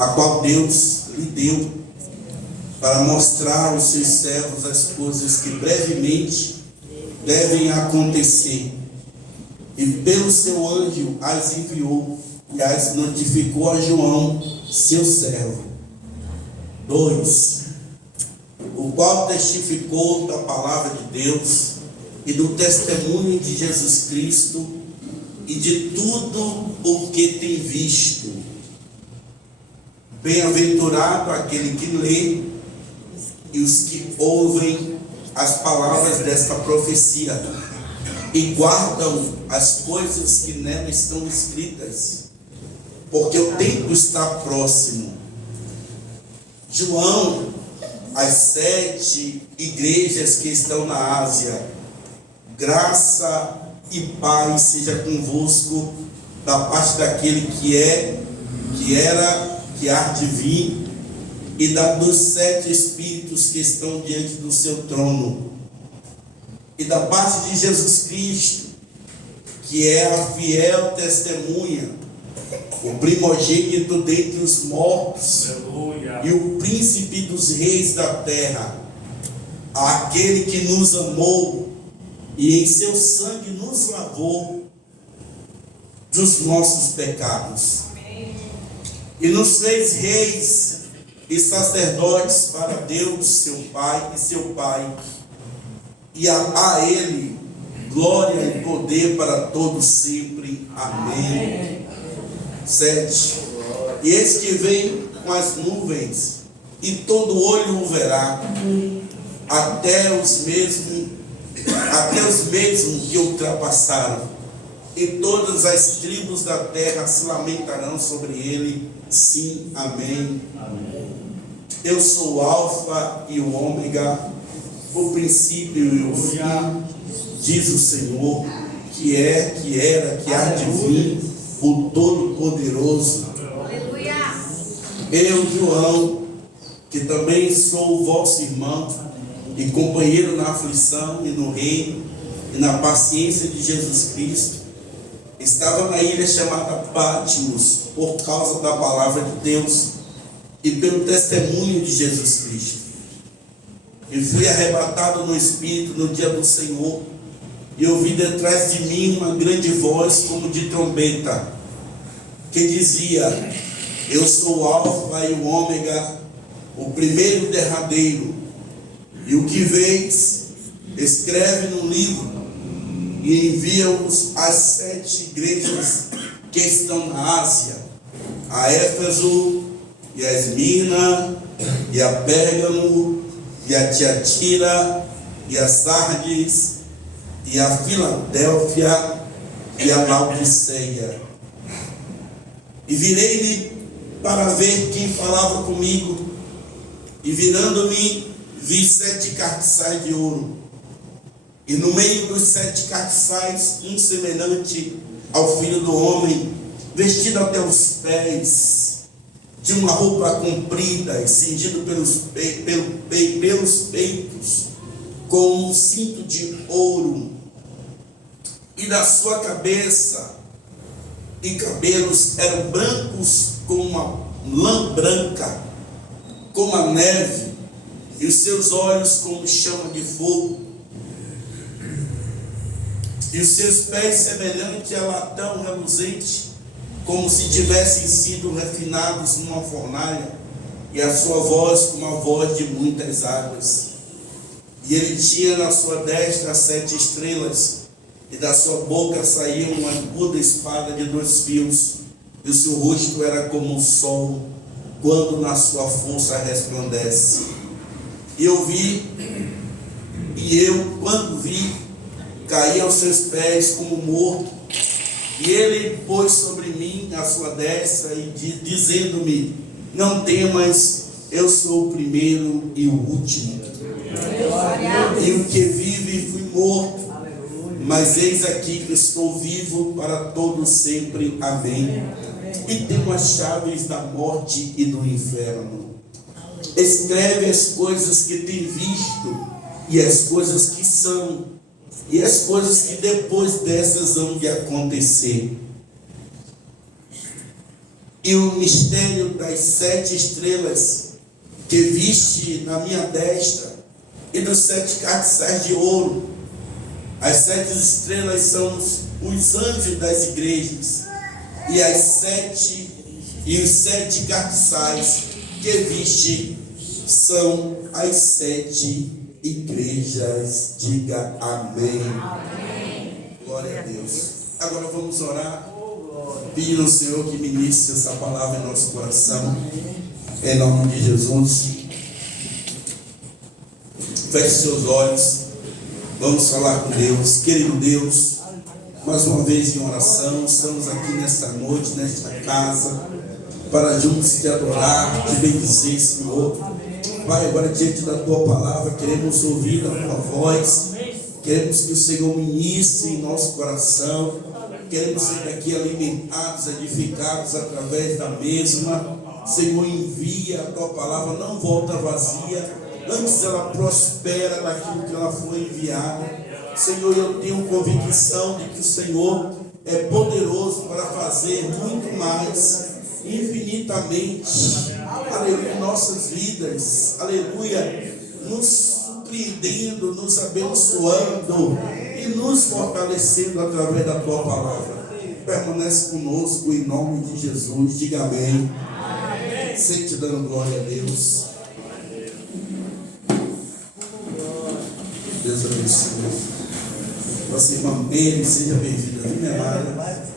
a qual Deus lhe deu para mostrar aos seus servos as coisas que brevemente devem acontecer. E pelo seu anjo as enviou e as notificou a João, seu servo. 2. O qual testificou da palavra de Deus e do testemunho de Jesus Cristo e de tudo o que tem visto. Bem-aventurado aquele que lê e os que ouvem as palavras desta profecia e guardam as coisas que nela estão escritas, porque o tempo está próximo. João, as 7 igrejas que estão na Ásia, graça e paz seja convosco da parte daquele que é, que era, que há de vir, e dos 7 Espíritos que estão diante do seu trono, e da parte de Jesus Cristo, que é a fiel testemunha, o primogênito dentre os mortos, aleluia, e o príncipe dos reis da terra, aquele que nos amou e em seu sangue nos lavou dos nossos pecados. Amém. E nos fez reis e sacerdotes para Deus, seu Pai e seu Pai, e a Ele glória e poder para todos sempre. Amém. 7. E eis que vem com as nuvens, e todo olho o verá, até os mesmos que ultrapassaram, e todas as tribos da terra se lamentarão sobre ele. Sim, amém. Amém. Eu sou o Alfa e o Ômega, o princípio e o fim, diz o Senhor, que é, que era, que há de vir, o Todo-Poderoso. Aleluia. Eu, João, que também sou o vosso irmão e companheiro na aflição e no reino e na paciência de Jesus Cristo, estava na ilha chamada Patmos por causa da palavra de Deus e pelo testemunho de Jesus Cristo. E fui arrebatado no Espírito no dia do Senhor, e ouvi detrás de mim uma grande voz como de trombeta, que dizia: eu sou o Alfa e o Ômega, o primeiro e o derradeiro. E o que vês, escreve no livro e envia-os às 7 igrejas que estão na Ásia, a Éfeso, e a Esmirna, e a Pérgamo, e a Tiatira, e a Sardes, e a Filadélfia, e a Laodiceia. E virei-lhe para ver quem falava comigo, e virando-me, vi 7 castiçais de ouro, e no meio dos 7 castiçais, um semelhante ao Filho do Homem, vestido até os pés, de uma roupa comprida e cingido pelos peitos, com um cinto de ouro, e da sua cabeça e cabelos eram brancos como uma lã branca, como a neve, e os seus olhos como chama de fogo, e os seus pés semelhante a latão reluzente, como se tivessem sido refinados numa fornalha, e a sua voz como a voz de muitas águas. E ele tinha na sua destra 7 estrelas, e da sua boca saía uma aguda espada de 2 fios, e o seu rosto era como o sol, quando na sua força resplandece. E quando vi, caí aos seus pés como morto. E ele pôs sobre mim a sua destra, e dizendo-me: não temas, eu sou o primeiro e o último, e o que vive fui morto, mas eis aqui que estou vivo para todo sempre. Amém. E tenho as chaves da morte e do inferno. Escreve as coisas que tem visto, e as coisas que são, e as coisas que depois dessas hão de acontecer. e o mistério das 7 estrelas que viste na minha destra, e dos 7 castiçais de ouro. As 7 estrelas são os anjos das igrejas, e os 7 castiçais que viste são as 7 igrejas. Diga amém. Amém. Glória a Deus. Agora vamos orar, pedindo ao Senhor que ministre essa palavra em nosso coração, em nome de Jesus. Feche seus olhos, vamos falar com Deus. Querido Deus, mais uma vez em oração, estamos aqui nesta noite, nesta casa, para juntos te adorar, te bendizer, Senhor. Pai, agora diante da tua palavra, queremos ouvir a tua voz, queremos que o Senhor ministre em nosso coração, queremos ser daqui alimentados, edificados através da mesma. Senhor, envia a tua palavra, não volta vazia, antes ela prospera naquilo que ela foi enviada. Senhor, eu tenho convicção de que o Senhor é poderoso para fazer muito mais, infinitamente, aleluia, em nossas vidas, aleluia, nos surpreendendo, nos abençoando e nos fortalecendo através da tua palavra. Permanece conosco em nome de Jesus. Diga amém. Sente dando glória a Deus. Deus abençoe. Nossa irmã Mary, seja bem-vinda, minha amada.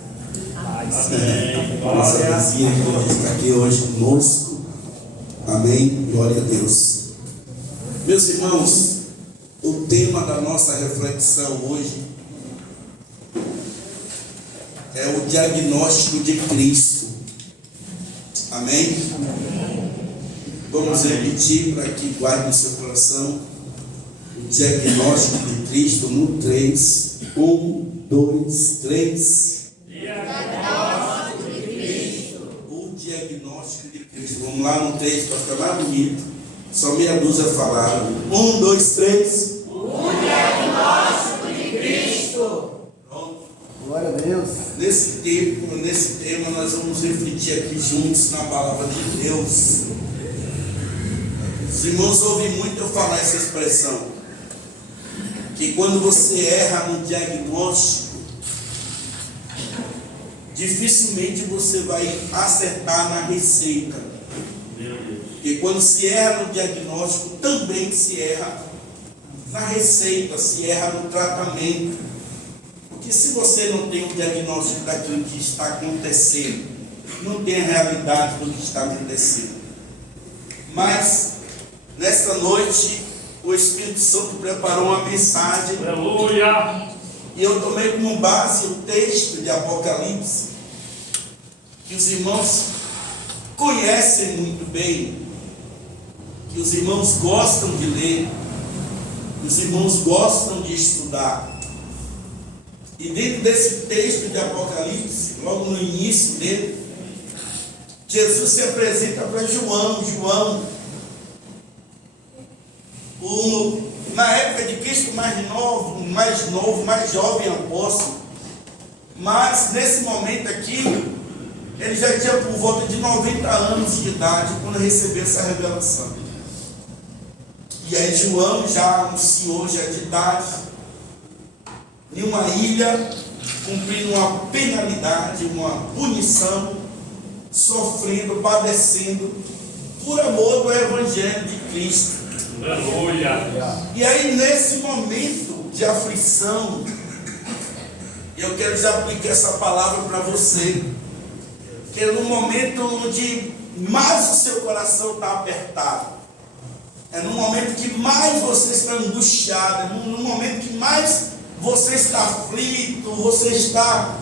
Nossa vizinha que está aqui hoje conosco. Amém. Glória a Deus. Meus irmãos, o tema da nossa reflexão hoje é o diagnóstico de Cristo. Amém? Vamos repetir para que guarde no seu coração o diagnóstico de Cristo no 3. 1, 2, 3. Diagnóstico de Cristo. O diagnóstico de Cristo. Vamos lá no 3 para ficar mais bonito. Só meia dúzia falaram. 1, 2, 3. O diagnóstico de Cristo. Pronto. Glória a Deus. Nesse tema, nós vamos refletir aqui juntos na palavra de Deus. Os irmãos ouvem muito eu falar essa expressão, que quando você erra no diagnóstico, dificilmente você vai acertar na receita. E quando se erra no diagnóstico, também se erra na receita, se erra no tratamento. Porque se você não tem um diagnóstico daquilo que está acontecendo, não tem a realidade do que está acontecendo. Mas, nesta noite, o Espírito Santo preparou uma mensagem. Aleluia! E eu tomei como base o texto de Apocalipse, que os irmãos conhecem muito bem, que os irmãos gostam de ler, que os irmãos gostam de estudar. E dentro desse texto de Apocalipse, logo no início dele, Jesus se apresenta para João, na época de Cristo mais jovem apóstolo, mas nesse momento aqui, ele já tinha por volta de 90 anos de idade quando recebeu essa revelação. E aí João, já um senhor já de idade, em uma ilha, cumprindo uma penalidade, uma punição, sofrendo, padecendo, por amor do Evangelho de Cristo. Aleluia. E aí, nesse momento de aflição, eu quero já aplicar essa palavra para você, que é no momento onde mais o seu coração está apertado, é no momento que mais você está angustiado, é no momento que mais você está aflito, você está,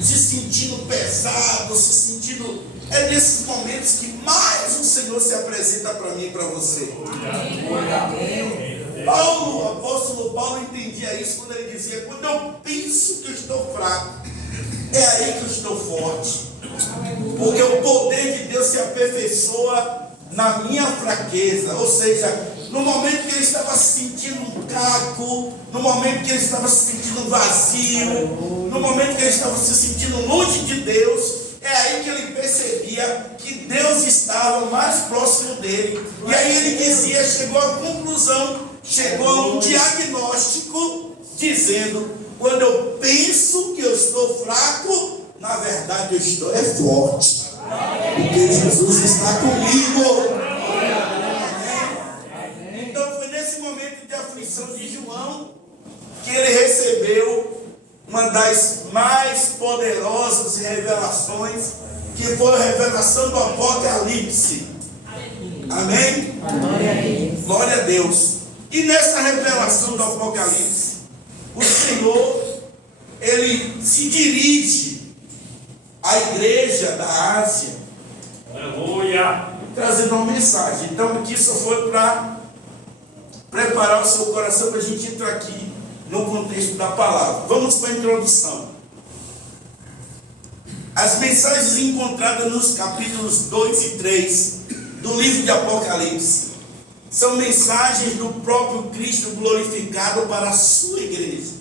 se sentindo pesado, se sentindo... É nesses momentos que mais o Senhor se apresenta para mim e para você. O apóstolo Paulo entendia isso quando ele dizia: quando eu penso que eu estou fraco, é aí que eu estou forte. Porque o poder de Deus se aperfeiçoa na minha fraqueza. Ou seja, no momento que ele estava se sentindo um caco, no momento que ele estava se sentindo vazio, no momento que ele estava se sentindo longe de Deus, é aí que ele percebia que Deus estava mais próximo dele. E aí ele dizia, chegou à conclusão, chegou a um diagnóstico, dizendo: quando eu penso que eu estou fraco, na verdade eu estou forte, porque Jesus está comigo. Então foi nesse momento de aflição de João que ele recebeu uma das mais poderosas revelações, que foi a revelação do Apocalipse. Amém? Glória a Deus. E nessa revelação do Apocalipse, o Senhor, ele se dirige à igreja da Ásia, aleluia, trazendo uma mensagem. Então aqui só foi para preparar o seu coração para a gente entrar aqui no contexto da palavra. Vamos para a introdução. As mensagens encontradas nos capítulos 2 e 3 do livro de Apocalipse são mensagens do próprio Cristo glorificado para a sua igreja.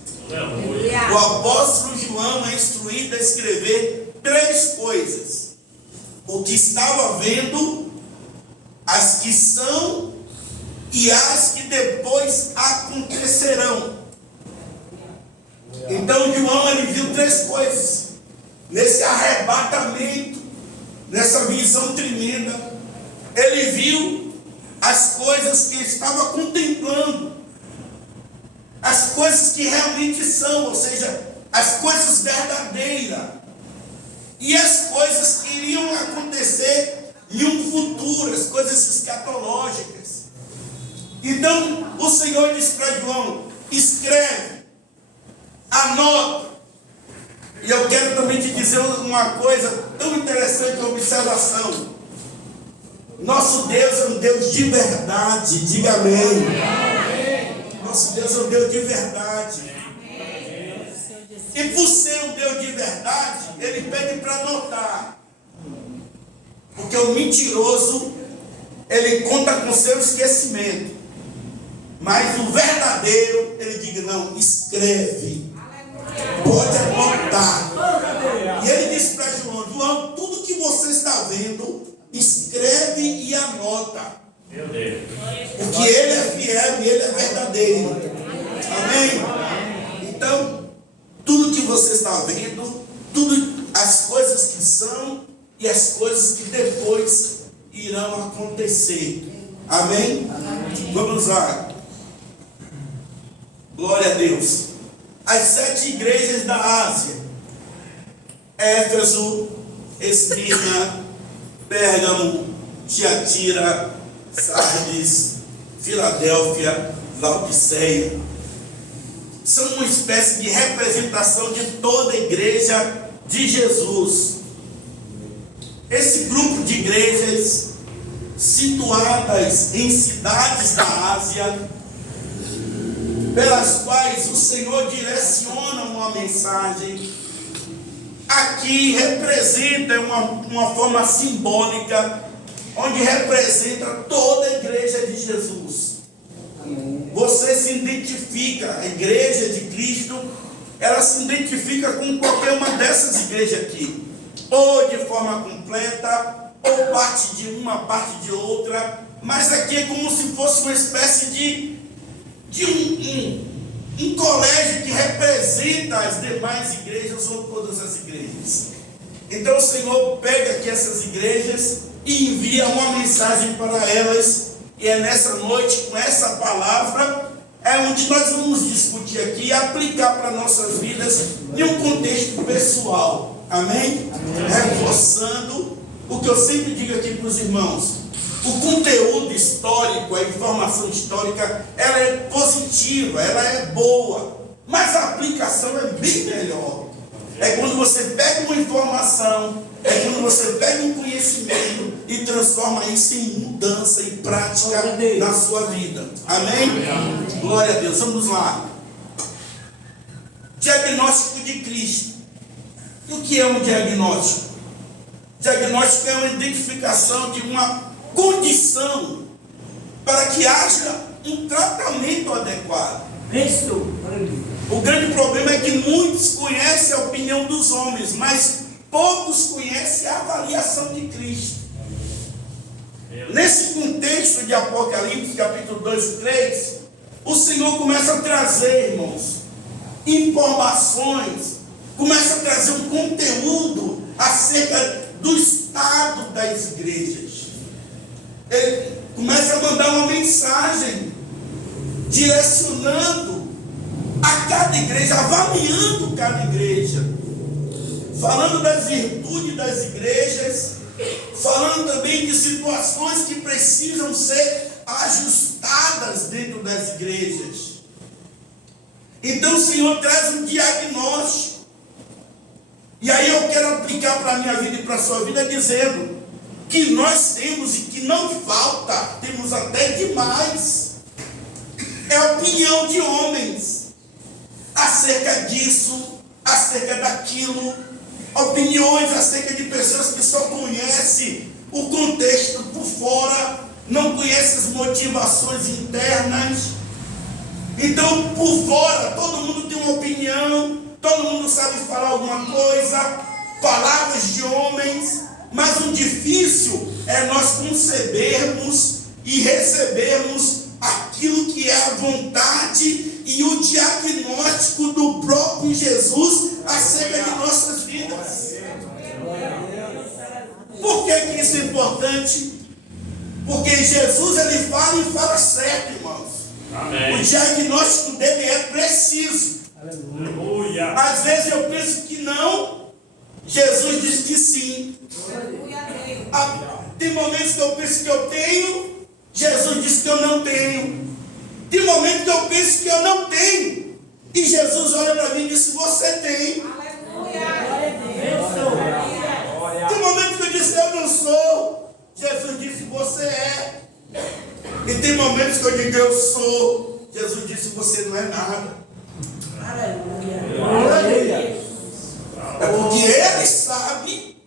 O apóstolo João é instruído a escrever 3 coisas: o que estava vendo, as que são e as que depois acontecerão. Então João, ele viu 3 coisas nesse arrebatamento, nessa visão tremenda. Ele viu as coisas que estava contemplando, as coisas que realmente são, ou seja, as coisas verdadeiras, e as coisas que iriam acontecer em um futuro, as coisas escatológicas. Então o Senhor disse para João: escreve, anota. E eu quero também te dizer uma coisa tão interessante, uma observação. Nosso Deus é um Deus de verdade. Diga amém. Nosso Deus é um Deus de verdade. E por ser um Deus de verdade, ele pede para anotar. Porque o mentiroso, ele conta com seu esquecimento. Mas o verdadeiro, ele diz: não, escreve. Pode anotar. E ele disse para João: João, tudo que você está vendo, escreve e anota. Meu Deus. Porque ele é fiel e ele é verdadeiro. Amém? Então, tudo que você está vendo, tudo, as coisas que são e as coisas que depois irão acontecer. Amém? Vamos lá. Glória a Deus. As 7 igrejas da Ásia: Éfeso, Esmirna, Pérgamo, Tiatira, Sardes, Filadélfia, Laodiceia, são uma espécie de representação de toda a igreja de Jesus. Esse grupo de igrejas situadas em cidades da Ásia, pelas quais o Senhor direciona uma mensagem, aqui representa uma forma simbólica, onde representa toda a igreja de Jesus. Você se identifica, a igreja de Cristo, ela se identifica com qualquer uma dessas igrejas aqui, ou de forma completa, ou parte de uma, parte de outra, mas aqui é como se fosse uma espécie de um colégio que representa as demais igrejas ou todas as igrejas. Então o Senhor pega aqui essas igrejas e envia uma mensagem para elas, e é nessa noite, com essa palavra, é onde nós vamos discutir aqui e aplicar para nossas vidas em um contexto pessoal. Amém? Reforçando o que eu sempre digo aqui para os irmãos: o conteúdo histórico, a informação histórica, ela é positiva, ela é boa, mas a aplicação é bem melhor. É quando você pega uma informação, é quando você pega um conhecimento e transforma isso em mudança, em prática na sua vida. Amém? Glória a Deus. Vamos lá. Diagnóstico de Cristo. E o que é um diagnóstico? Diagnóstico é uma identificação de uma condição para que haja um tratamento adequado. O grande problema é que muitos conhecem a opinião dos homens, mas poucos conhecem a avaliação de Cristo. Nesse contexto de Apocalipse, capítulo 2 e 3, o Senhor começa a trazer, irmãos, informações, começa a trazer um conteúdo acerca do estado das igrejas. Ele começa a mandar uma mensagem direcionando a cada igreja, avaliando cada igreja, falando das virtudes das igrejas, falando também de situações que precisam ser ajustadas dentro das igrejas. Então o Senhor traz um diagnóstico. E aí eu quero aplicar para a minha vida e para a sua vida dizendo que nós temos e que não falta, temos até demais, é a opinião de homens acerca disso, acerca daquilo, opiniões acerca de pessoas que só conhecem o contexto por fora, não conhecem as motivações internas. Então, por fora, todo mundo tem uma opinião, todo mundo sabe falar alguma coisa, palavras de homens, mas o difícil é nós concebermos e recebermos aquilo que é a vontade e o diagnóstico do próprio Jesus acerca de nossas vidas. Por que isso é importante? Porque Jesus, ele fala e fala certo, irmãos. Amém. O diagnóstico dele é preciso. Aleluia. Às vezes eu penso que não, Jesus diz que sim. Tem momentos que eu penso que eu tenho, Jesus diz que eu não tenho. Tem momentos que eu penso que eu não tenho, e Jesus olha para mim e diz: você tem. Tem momentos que eu disse: eu não sou, Jesus disse: você é. E tem momentos que eu digo: eu sou, Jesus disse: você não é nada. É porque Ele sabe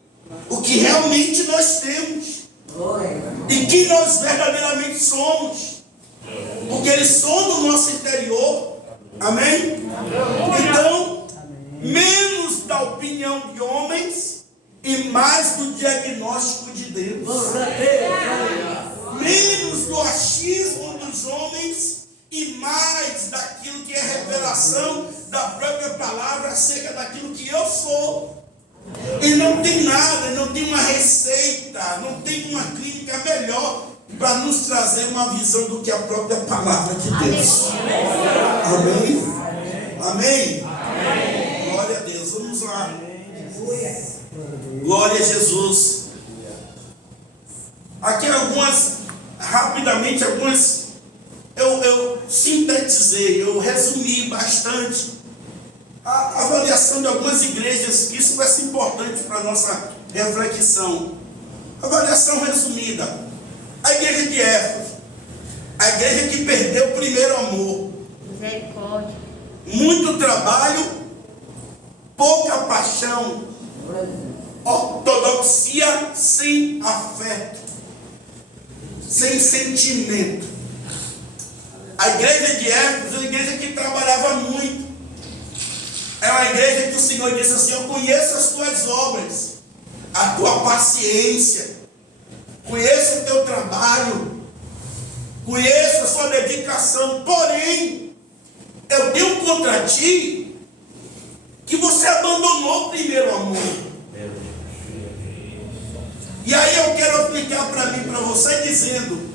o que realmente nós temos e quem nós verdadeiramente somos, porque Ele sonda o nosso interior. Amém? Então, menos da opinião de homens e mais do diagnóstico de Deus. Menos do achismo dos homens e mais daquilo que é revelação da própria palavra acerca daquilo que eu sou. E não tem nada, não tem uma receita, não tem uma clínica melhor para nos trazer uma visão do que a própria palavra de Deus. Amém? Amém? Amém. Glória a Deus. Vamos lá. Glória a Jesus. Aqui rapidamente, algumas eu sintetizei, eu resumi bastante a avaliação de algumas igrejas, que isso vai ser importante para a nossa reflexão. Avaliação resumida: a igreja de Éfeso, a igreja que perdeu o primeiro amor. Misericórdia. Muito trabalho, pouca paixão, ortodoxia sem afeto, sem sentimento. A igreja de Éfeso é uma igreja que trabalhava muito. É uma igreja que o Senhor disse assim: eu conheço as tuas obras, a tua paciência, conheço o teu trabalho, conheço a sua dedicação, porém, eu tenho contra ti que você abandonou o primeiro amor. E aí eu quero aplicar para mim, para você, dizendo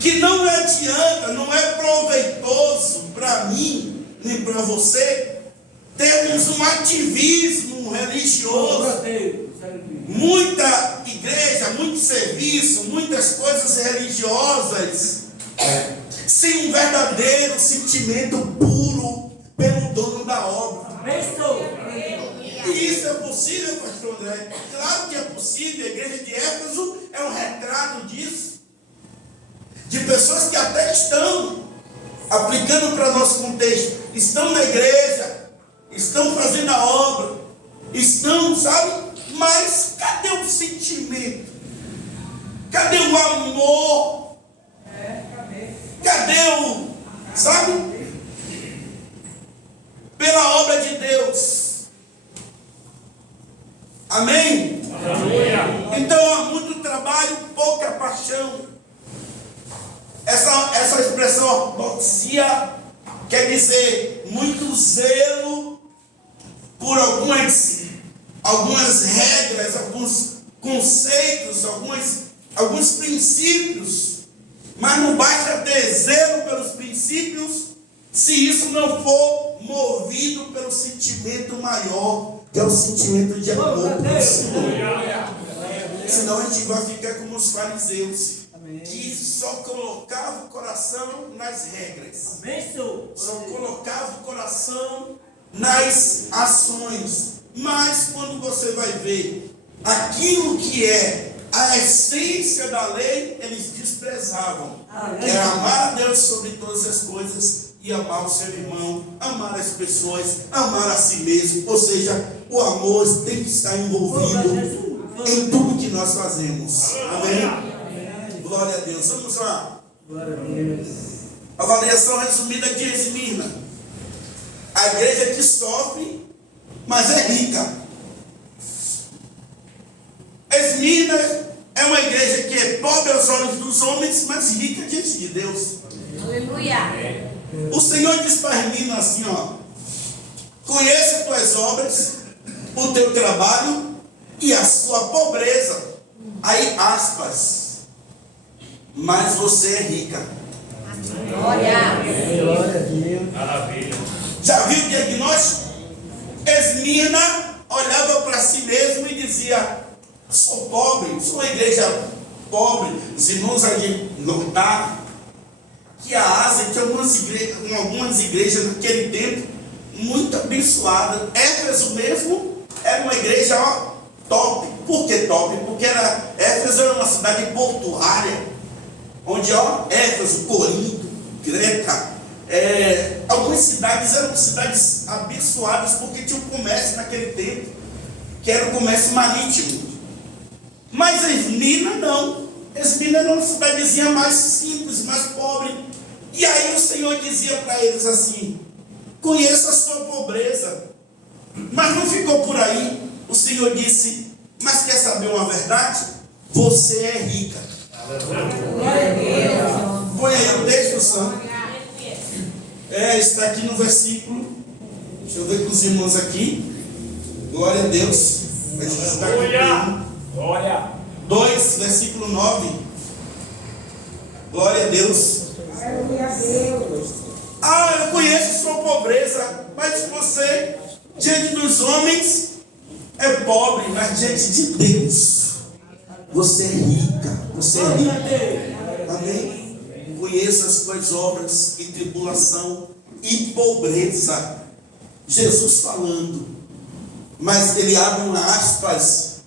que não adianta, não é proveitoso para mim, nem para você, termos um ativismo religioso, muita igreja, muito serviço, muitas coisas religiosas, sem um verdadeiro sentimento puro pelo dono da obra. E isso é possível, pastor André? Claro que é possível. A igreja de Éfeso é um retrato disso, de pessoas que até estão aplicando para nosso contexto, estão na igreja, estão fazendo a obra, estão, sabe? Mas cadê o sentimento? Cadê o amor? Cadê o, sabe? pela obra de Deus. Amém? Então há muito trabalho, pouca paixão. Essa expressão ortodoxia quer dizer muito zelo por algumas regras, alguns conceitos, alguns princípios. Mas não basta ter zelo pelos princípios se isso não for movido pelo sentimento maior, que é o sentimento de amor pelo Senhor. Senão a gente vai ficar como os fariseus, que só colocava o coração nas regras, só colocava o coração nas ações. Mas quando você vai ver aquilo que é a essência da lei, eles desprezavam, que era amar a Deus sobre todas as coisas e amar o seu irmão, amar as pessoas, amar a si mesmo. Ou seja, o amor tem que estar envolvido em tudo que nós fazemos. Amém? Glória a Deus. Vamos lá. Glória a Deus. Avaliação resumida de Esmirna. A igreja que sofre, mas é rica. Esmirna é uma igreja que é pobre aos olhos dos homens, mas rica diante de Deus. Aleluia. O Senhor diz para Esmirna assim, ó: conheça as tuas obras, o teu trabalho e a sua pobreza. Aí, aspas. Mas você é rica. Glória. Glória a Deus. Maravilha. Já viu o diagnóstico? Esmirna olhava para si mesmo e dizia: sou pobre, sou uma igreja pobre. Os irmãos ali notaram que a Ásia tinha algumas igrejas naquele tempo muito abençoadas. Éfeso mesmo era uma igreja top. Por que top? Porque Éfeso era uma cidade portuária, onde Éfeso, Corinto, Creta, algumas cidades eram cidades abençoadas porque tinha um comércio naquele tempo, que era o comércio marítimo. Mas Esmirna não. Esmirna era uma cidadezinha mais simples, mais pobre. E aí o Senhor dizia para eles assim: conheça a sua pobreza. Mas não ficou por aí. O Senhor disse: mas quer saber uma verdade? Você é rica. Glória a Deus. Põe aí o texto, Sam. Está aqui no versículo. Deixa eu ver com os irmãos aqui. Glória a Deus. A gente está aqui. Glória. 2, versículo 9. Glória a Deus. Eu conheço sua pobreza, mas você, diante dos homens, é pobre, mas diante de Deus, você é rica. Você é rica. Amém? Conheça as tuas obras e tribulação e pobreza. Jesus falando, mas ele abre uma aspas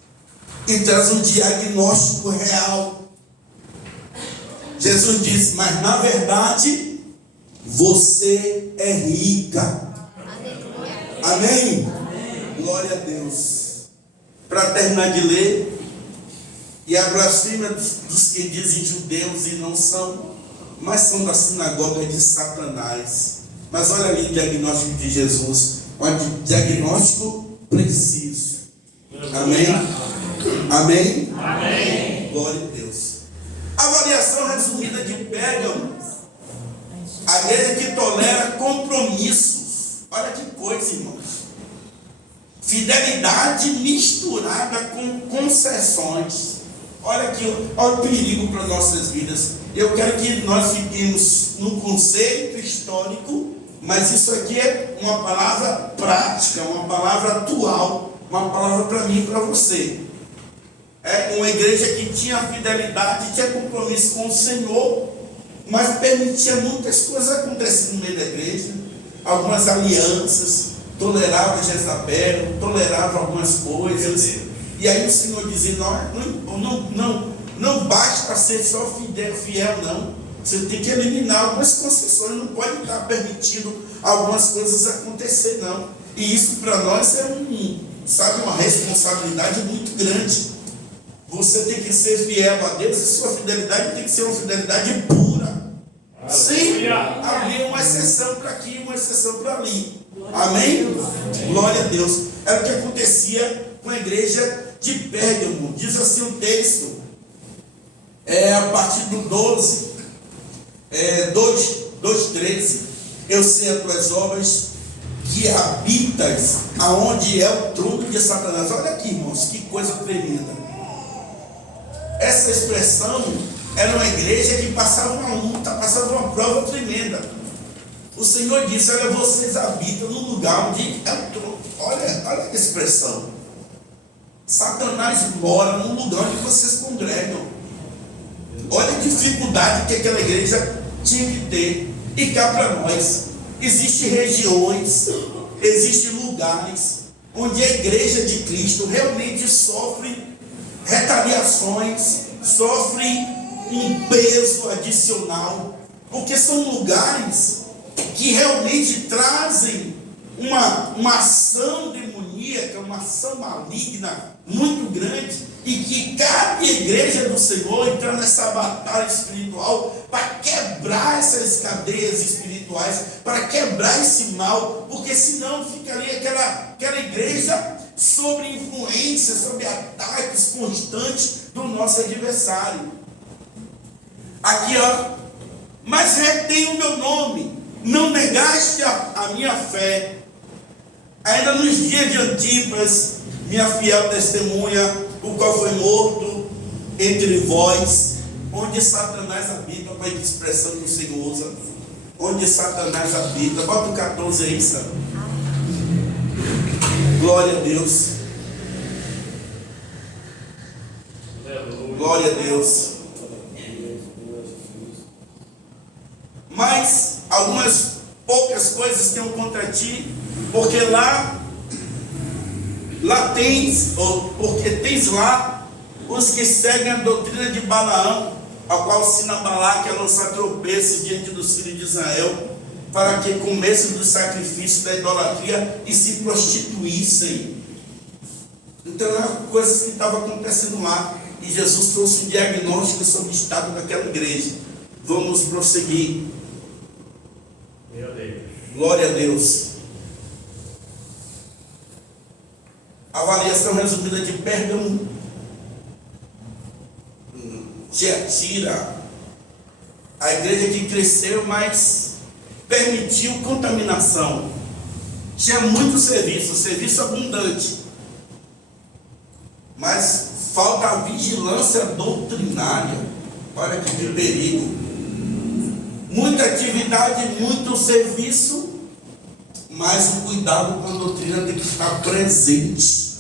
e traz um diagnóstico real. Jesus diz: mas na verdade você é rica. Amém? Glória a Deus. Para terminar de ler, e a blasfêmia dos que dizem judeus e não são, mas são da sinagoga de Satanás. Mas olha ali o diagnóstico de Jesus, um diagnóstico preciso. Amém? Amém? Amém. Glória a Deus. Avaliação resumida de Pérgamo. A igreja que tolera compromissos. Olha que coisa, irmãos. Fidelidade misturada com concessões. Olha aqui, olha o perigo para nossas vidas. Eu quero que nós fiquemos no conceito histórico, mas isso aqui é uma palavra prática, uma palavra atual, uma palavra para mim e para você. É uma igreja que tinha fidelidade, tinha compromisso com o Senhor, mas permitia muitas coisas acontecerem no meio da igreja, algumas alianças, tolerava Jezabel, tolerava algumas coisas. E aí o Senhor dizia: não basta ser só fiel, não. Você tem que eliminar algumas concessões, não pode estar permitindo algumas coisas acontecer, não. E isso para nós é uma responsabilidade muito grande. Você tem que ser fiel a Deus e sua fidelidade tem que ser uma fidelidade pura. Sem abrir uma exceção para aqui, uma exceção para ali. Amém? Glória a Deus. Era o que acontecia com a igreja de Pérgamo. Diz assim o texto, a partir do 2:13. Eu sei as tuas obras, que habitas aonde é o trono de Satanás. Olha aqui, irmãos, que coisa tremenda. Essa expressão era uma igreja que passava uma luta, passava uma prova tremenda. O Senhor disse: olha, vocês habitam no lugar onde é o trono. Olha a expressão. Satanás mora no lugar onde vocês congregam. Olha a dificuldade que aquela igreja tinha que ter. E cá para nós, existem regiões, existem lugares onde a igreja de Cristo realmente sofre retaliações, sofre um peso adicional, porque são lugares que realmente trazem uma ação demoníaca, uma ação maligna muito grande, e que cabe à igreja do Senhor entrar nessa batalha espiritual para quebrar essas cadeias espirituais, para quebrar esse mal, porque senão ficaria aquela igreja sob influência, sob ataques constantes do nosso adversário. Aqui, mas retém o meu nome, não negaste a minha fé. Ainda nos dias de Antipas, minha fiel testemunha, o qual foi morto entre vós, onde Satanás habita, para a expressão que o Senhor usa, onde Satanás habita. Bota o 14 aí, sabe? Glória a Deus. Glória a Deus. Mas algumas poucas coisas tenho contra ti, porque lá tens, porque tens lá os que seguem a doutrina de Balaão, a qual ensina Balaque a lançar tropeço diante dos filhos de Israel, para que comessem do sacrifício da idolatria e se prostituíssem. Então eram coisas que estavam acontecendo lá, e Jesus trouxe um diagnóstico sobre o estado daquela igreja. Vamos prosseguir. Meu Deus. Glória a Deus. Avaliação resumida de Pérgamo, Tiatira, a igreja que cresceu, mas permitiu contaminação. Tinha muito serviço abundante, mas falta a vigilância doutrinária. Olha que perigo. Muita atividade, muito serviço, mas o cuidado com a doutrina tem que estar presente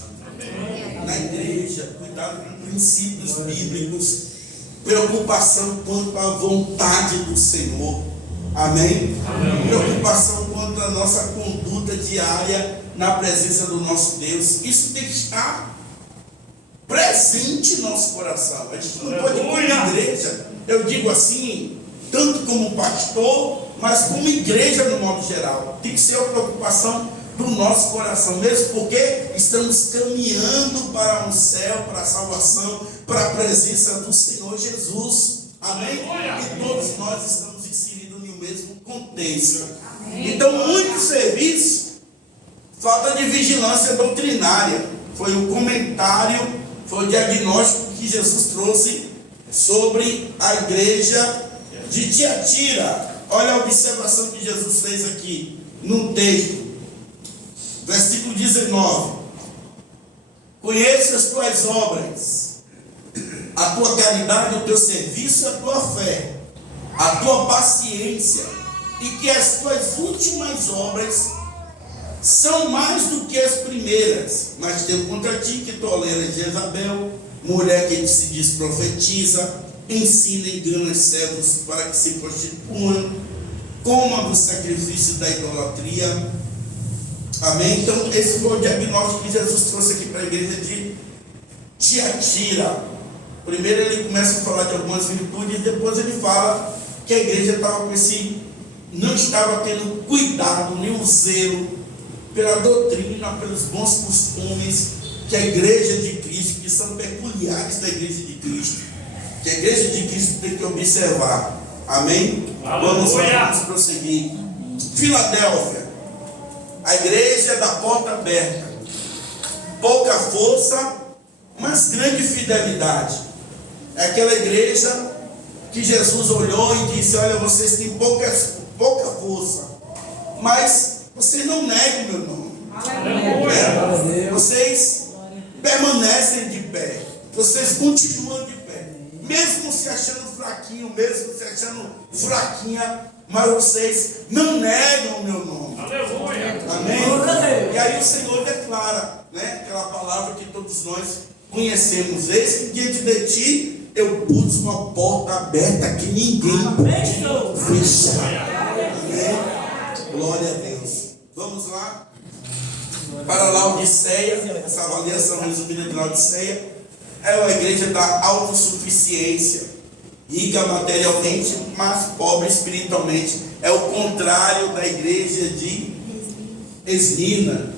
na igreja. Cuidado com princípios bíblicos, preocupação quanto à vontade do Senhor. Amém? Amém. Preocupação quanto à nossa conduta diária na presença do nosso Deus. Isso tem que estar presente em nosso coração. A gente não pode ir para a igreja, eu digo assim, tanto como pastor, mas como igreja no modo geral. Tem que ser a preocupação do nosso coração, mesmo porque estamos caminhando para um céu, para a salvação, para a presença do Senhor Jesus. Amém? E todos nós estamos inseridos no mesmo contexto. Então, muito serviço, falta de vigilância doutrinária. Foi o comentário, foi o diagnóstico que Jesus trouxe sobre a igreja de Tiatira. Olha a observação que Jesus fez aqui no texto, versículo 19: conheço as tuas obras, a tua caridade, o teu serviço, a tua fé, a tua paciência, e que as tuas últimas obras são mais do que as primeiras. Mas tenho contra ti que toleras Jezabel, mulher que se diz profetiza, ensina e engana os servos para que se prostituam, coma do sacrifício da idolatria. Amém? Então esse foi o diagnóstico que Jesus trouxe aqui para a igreja de Tiatira. Primeiro ele começa a falar de algumas virtudes, e depois ele fala que a igreja estava com não estava tendo cuidado, nem o zelo pela doutrina, pelos bons costumes que a igreja de Cristo, que são peculiares da igreja de Cristo, que a igreja de Cristo tem que observar. Amém? Vamos prosseguir. Filadélfia, A igreja da porta aberta. Pouca força, mas grande fidelidade. É aquela igreja que Jesus olhou e disse: olha, vocês têm pouca força, mas vocês não negam o meu nome. Vocês permanecem de pé. Vocês continuam de pé. Mesmo se achando fraquinho, mesmo se achando fraquinha, mas vocês não negam o meu nome. Aleluia. Amém? E aí o Senhor declara, né, aquela palavra que todos nós conhecemos: eis que diante de ti eu pus uma porta aberta que ninguém pode fechar. Amém? Glória a Deus. Vamos lá para Laodiceia. Essa avaliação resumida de Laodiceia é uma igreja da autossuficiência, rica materialmente, mas pobre espiritualmente. É o contrário da igreja de Esmina,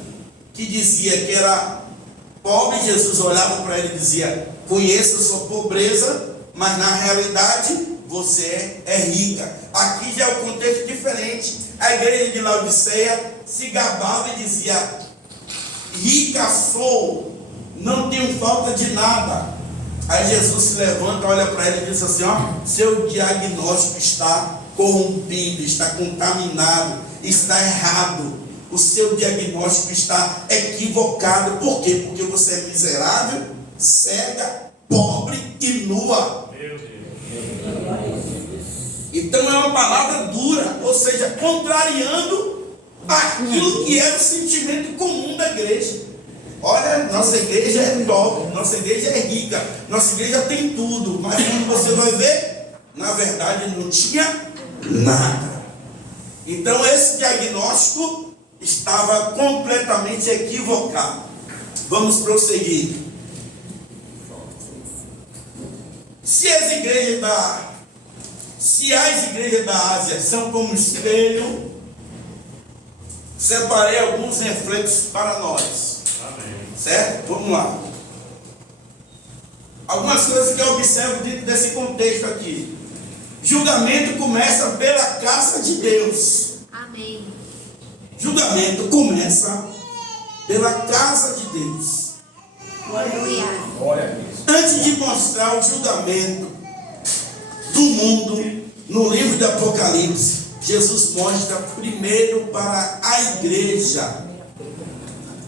que dizia que era pobre. Jesus olhava para ele e dizia: conheço a sua pobreza, mas na realidade você é rica. Aqui já é o contexto diferente. A igreja de Laodiceia se gabava e dizia: rica sou, não tenho falta de nada. Aí Jesus se levanta, olha para ele e diz assim: ó, seu diagnóstico está corrompido, está contaminado, está errado. O seu diagnóstico está equivocado. Por quê? Porque você é miserável, cega, pobre e nua. Meu Deus. Então é uma palavra dura, ou seja, contrariando aquilo que era o sentimento comum da igreja. Olha, nossa igreja é top, nossa igreja é rica, nossa igreja tem tudo, mas quando você vai ver, na verdade não tinha nada. Então esse diagnóstico estava completamente equivocado. Vamos prosseguir. Se as igrejas da Ásia são como espelho, separei alguns reflexos para nós. Amém. Certo? Vamos lá. Algumas coisas que eu observo dentro desse contexto aqui. Julgamento começa pela casa de Deus. Amém. Julgamento começa pela casa de Deus. Aleluia. Antes de mostrar o julgamento do mundo no livro de Apocalipse, Jesus mostra primeiro para a igreja.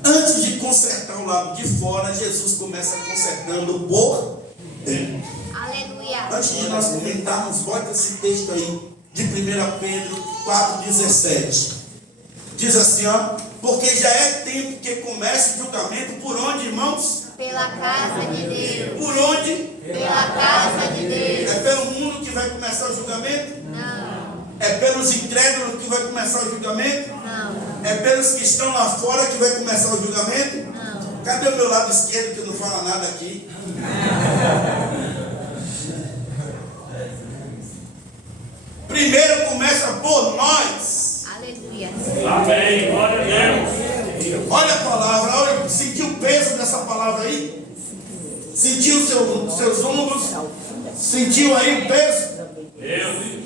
Antes de consertar o lado de fora, Jesus começa consertando por dentro. Aleluia. Antes de nós comentarmos, bota esse texto aí de 1 Pedro 4,17. Diz assim, ó: porque já é tempo que comece o julgamento por onde, irmãos? Pela casa de Deus. Por onde? Pela casa de Deus. É pelo mundo que vai começar o julgamento? Não. É pelos incrédulos que vai começar o julgamento? Não. É pelos que estão lá fora que vai começar o julgamento? Não. Cadê o meu lado esquerdo que não fala nada aqui? Primeiro começa por nós. Aleluia. Amém. Glória a Deus. Olha a palavra, olha, sentiu o peso dessa palavra aí? Sentiu seus ombros? Sentiu aí o peso? Deus.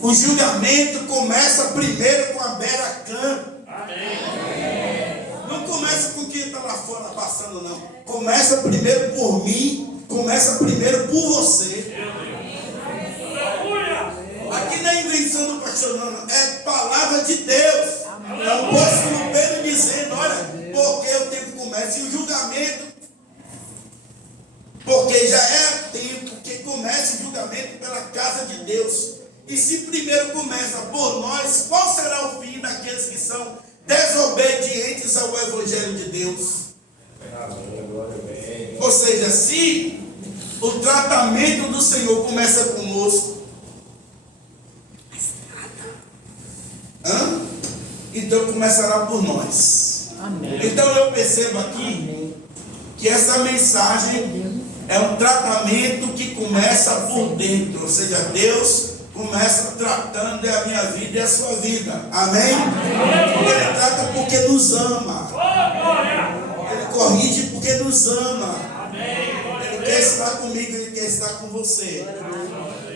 O julgamento começa primeiro com a Beracã. Amém. Não começa com quem está lá fora passando, não. Começa primeiro por mim, começa primeiro por você. Aleluia. Aqui não é invenção do pastor, não. É palavra de Deus. É o apóstolo Pedro dizendo: olha, porque o tempo começa. E o julgamento, porque já é tempo que começa o julgamento pela casa de Deus. E se primeiro começa por nós, qual será o fim daqueles que são desobedientes ao Evangelho de Deus? Ou seja, se o tratamento do Senhor começa conosco, então começará por nós. Amém. Então eu percebo aqui que essa mensagem é um tratamento que começa por dentro. Ou seja, Deus começa tratando a minha vida e a sua vida. Amém? Ele trata porque nos ama. Ele corrige porque nos ama. Ele quer estar comigo, ele quer estar com você.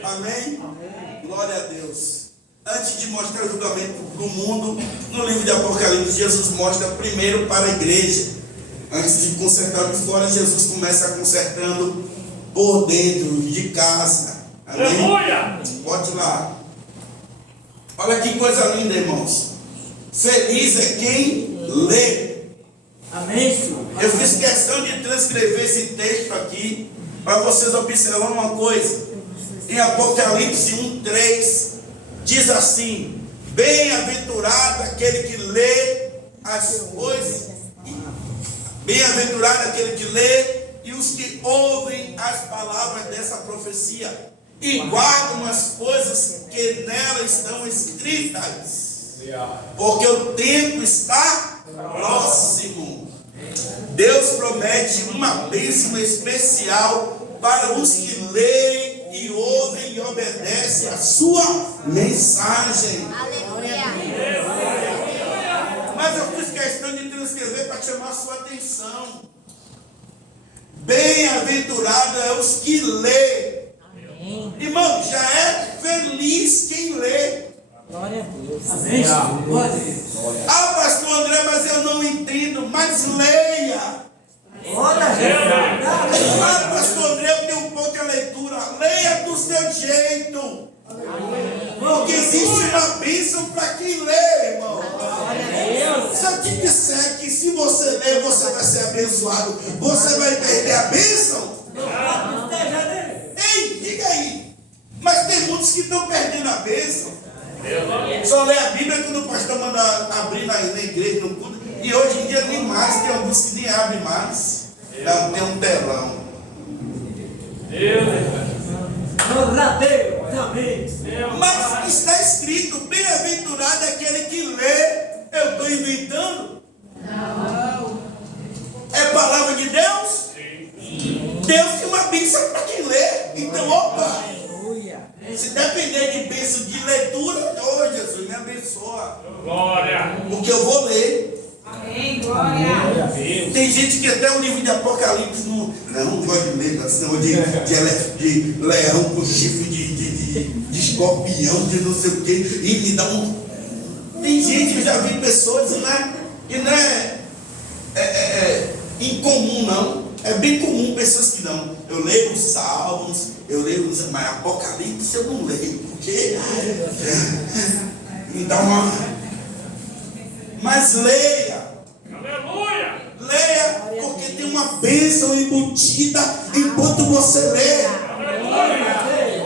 Amém? Glória a Deus. antes de mostrar o julgamento para o mundo, no livro de Apocalipse, Jesus mostra primeiro para a igreja. Antes de consertar de fora, Jesus começa consertando por dentro de casa. Amém? Aleluia! Bote lá. Olha que coisa linda, irmãos. Feliz é quem lê. Amém, Senhor. Eu fiz questão de transcrever esse texto aqui para vocês observarem uma coisa. Em Apocalipse 1:3 diz assim: bem-aventurado aquele que lê as coisas. Bem-aventurado aquele que lê e os que ouvem as palavras dessa profecia e guardam as coisas que nela estão escritas, porque o tempo está próximo. Deus promete uma bênção especial para os que leem e ouvem e obedecem a sua mensagem. Aleluia. Mas eu fiz questão de transcrever para chamar a sua atenção. Bem-aventurado é os que lê. Irmão, já é feliz quem lê. Glória a Deus. Amém, Senhor. Glória a Deus. Ah, pastor André, mas eu não entendo. Mas leia. Glória a Deus. Ah, pastor André, eu tenho pouca leitura. Leia do seu jeito. Porque existe uma bênção para quem lê, irmão. Se eu te disser que se você ler, você vai ser abençoado, você vai perder a bênção? Ei, diga aí. Mas tem muitos que estão perdendo a bênção. Só lê a Bíblia quando o pastor manda abrir na igreja, no culto. E hoje em dia nem mais, tem alguns que nem abrem mais. Não, tem um telão. Glória a Deus. Amém. Mas está escrito: bem-aventurado é aquele que lê. Eu estou inventando? Não. É palavra de Deus? Sim. Deus tem uma bênção para quem lê. Então, opa! Se depender de bênção de leitura, oh Jesus, me abençoa. Glória! Porque eu vou ler. Amém. Glória. Tem gente que até o livro de Apocalipse não gosta de ler, não, de leão com chifre de escorpião, de não sei o que, e me dá um. Tem gente que eu já vi pessoas, e não é incomum, não. É bem comum pessoas que não. Eu leio os Salmos, eu leio os. Mas Apocalipse eu não leio, porque me dá uma. Mas leia. Aleluia! Leia, porque tem uma bênção embutida enquanto você lê.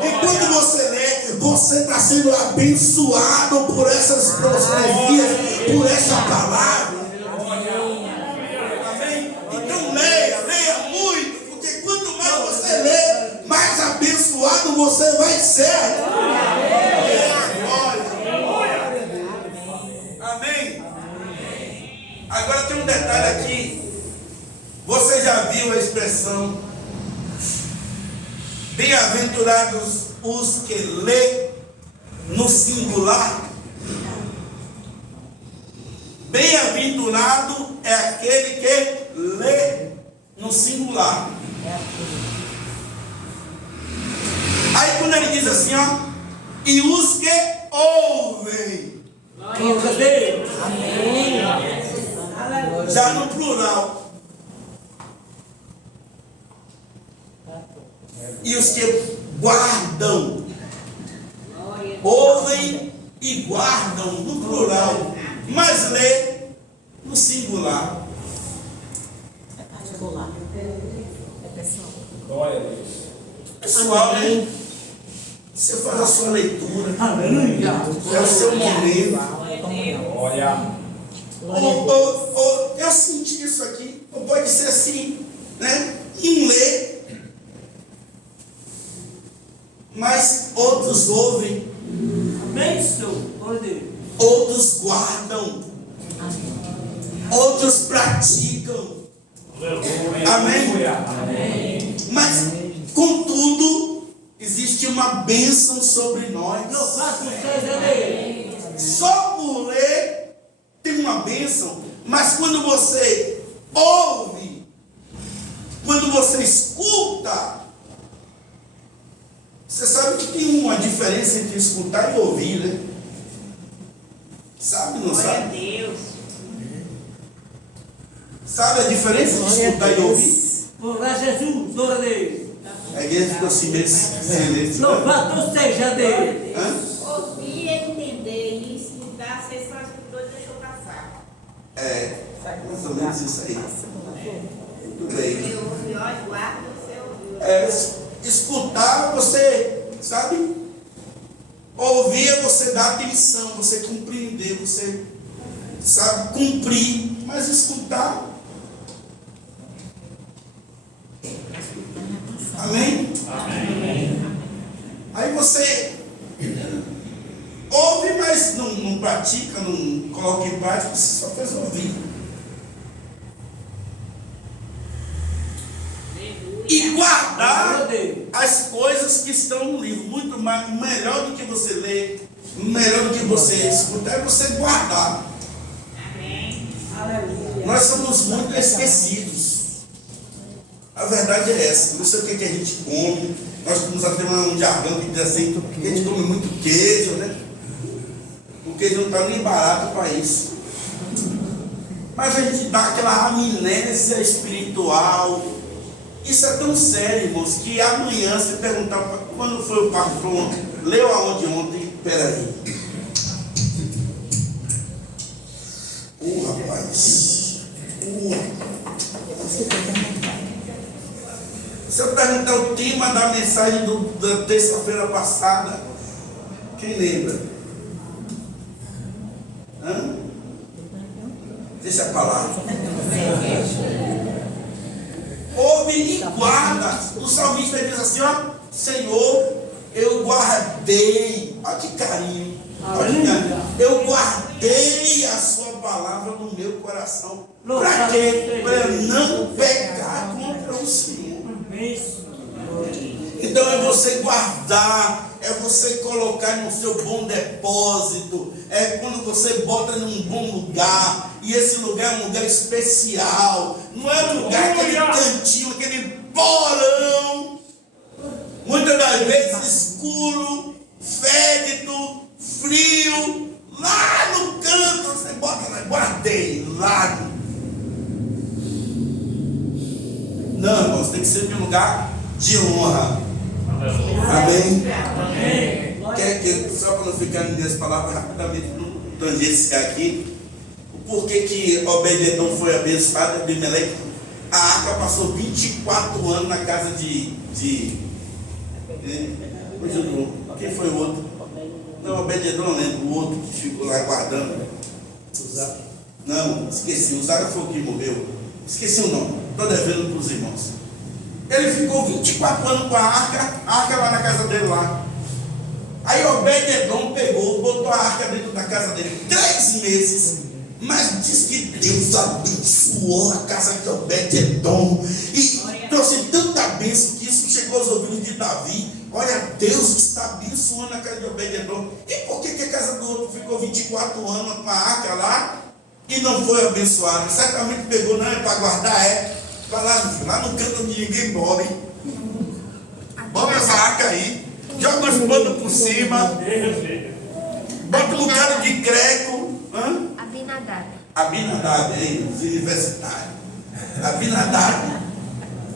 Enquanto você lê, você está sendo abençoado por essas profecias, por essa palavra. Amém? Então leia muito, porque quanto mais você lê, mais abençoado você vai ser. Amém? Agora tem um detalhe aqui. Você já viu a expressão bem-aventurados os que lê no singular? Bem-aventurado é aquele que lê no singular. Aí quando ele diz assim, ó, e os que ouvem. Glória a Deus. Amém. Já no plural. E os que guardam. Ouvem e guardam no plural. Mas lê no singular. É particular. É pessoal. Glória a Deus. Pessoal, né? Você faz a sua leitura. Aleluia. É o seu momento. Glória. Ou eu senti isso aqui. Ou pode ser assim, né? Um lê, mas outros ouvem, Amém, Senhor. Glória a Deus. outros guardam, outros praticam. Amém? Mas, contudo, existe uma bênção sobre nós. Louvado seja Deus. Só por ler tem uma bênção, mas quando você ouve, quando você escuta, você sabe que tem uma diferença entre escutar e ouvir, né? Sabe ou não Glória a sabe? Deus. Sabe a diferença de escutar e ouvir? Glória a Jesus, glória a Deus. A igreja ficou assim mesmo, silêncio. Louvado seja Deus. Hã? Ouvir é entender e escutar, você só escutou e deixou passar. É, mais ou menos isso aí. Muito bem. Você ouve, ó, guarda, você ouviu. É, escutar, você, sabe? Ouvir é você dar atenção, você compreender, você, sabe, cumprir. Mas escutar. Amém? Amém. Aí você ouve, mas não pratica, não coloca em prática, você só fez ouvir. E guardar as coisas que estão no livro. Muito mais, melhor do que você ler, melhor do que você escutar, é você guardar. Amém. Nós somos muito esquecidos. A verdade é essa. Não sei o que a gente come. Nós temos até um jargão que diz assim, que a gente come muito queijo, né? O queijo não está nem barato para isso. Mas a gente dá aquela amnésia espiritual. Isso é tão sério, irmãos, que amanhã você perguntar quando foi o patrão, leu aonde ontem? Peraí. Rapaz. Se eu perguntar o tema da mensagem da terça-feira passada, quem lembra? Hã? Deixa a palavra. Ouve e guarda. O salmista diz assim, ó, Senhor, eu guardei. Olha que carinho. Olha que carinho. Eu guardei a sua palavra no meu coração. Para quê? Para não pecar contra o Senhor. Então é você guardar, é você colocar no seu bom depósito, é quando você bota num bom lugar, e esse lugar é um lugar especial, não é um lugar, aquele cantinho, aquele porão, muitas das vezes escuro, fédido, frio, lá no canto, você bota lá, guardei, lá. Não, irmãos, tem que ser de um lugar de honra. Amém? Quer que, só para não ficar nessas palavras, rapidamente, não tangenciar aqui, o porquê que Obed-Edom foi abençoado, Abimeleque, a arca passou 24 anos na casa de quem foi o outro? Não, Obed-Edom, não lembro, o outro que ficou lá guardando. Não, esqueci, o Zara foi o que morreu. Esqueci o nome, estou devendo para os irmãos. Ele ficou 24 anos com a arca lá na casa dele lá. Aí Obed-Edom pegou, botou a arca dentro da casa dele 3 meses, mas diz que Deus abençoou a casa de Obed-Edom e trouxe tanta bênção que isso chegou aos ouvidos de Davi. Olha, Deus está abençoando a casa de Obed-Edom. E por que a casa do outro ficou 24 anos com a arca lá e não foi abençoada? Certamente pegou, não é para guardar, vai lá no canto onde ninguém mora. Bota essa arca aí, joga os panos por cima, bota um bocado de creco. Abinadab, os universitários. Abinadab.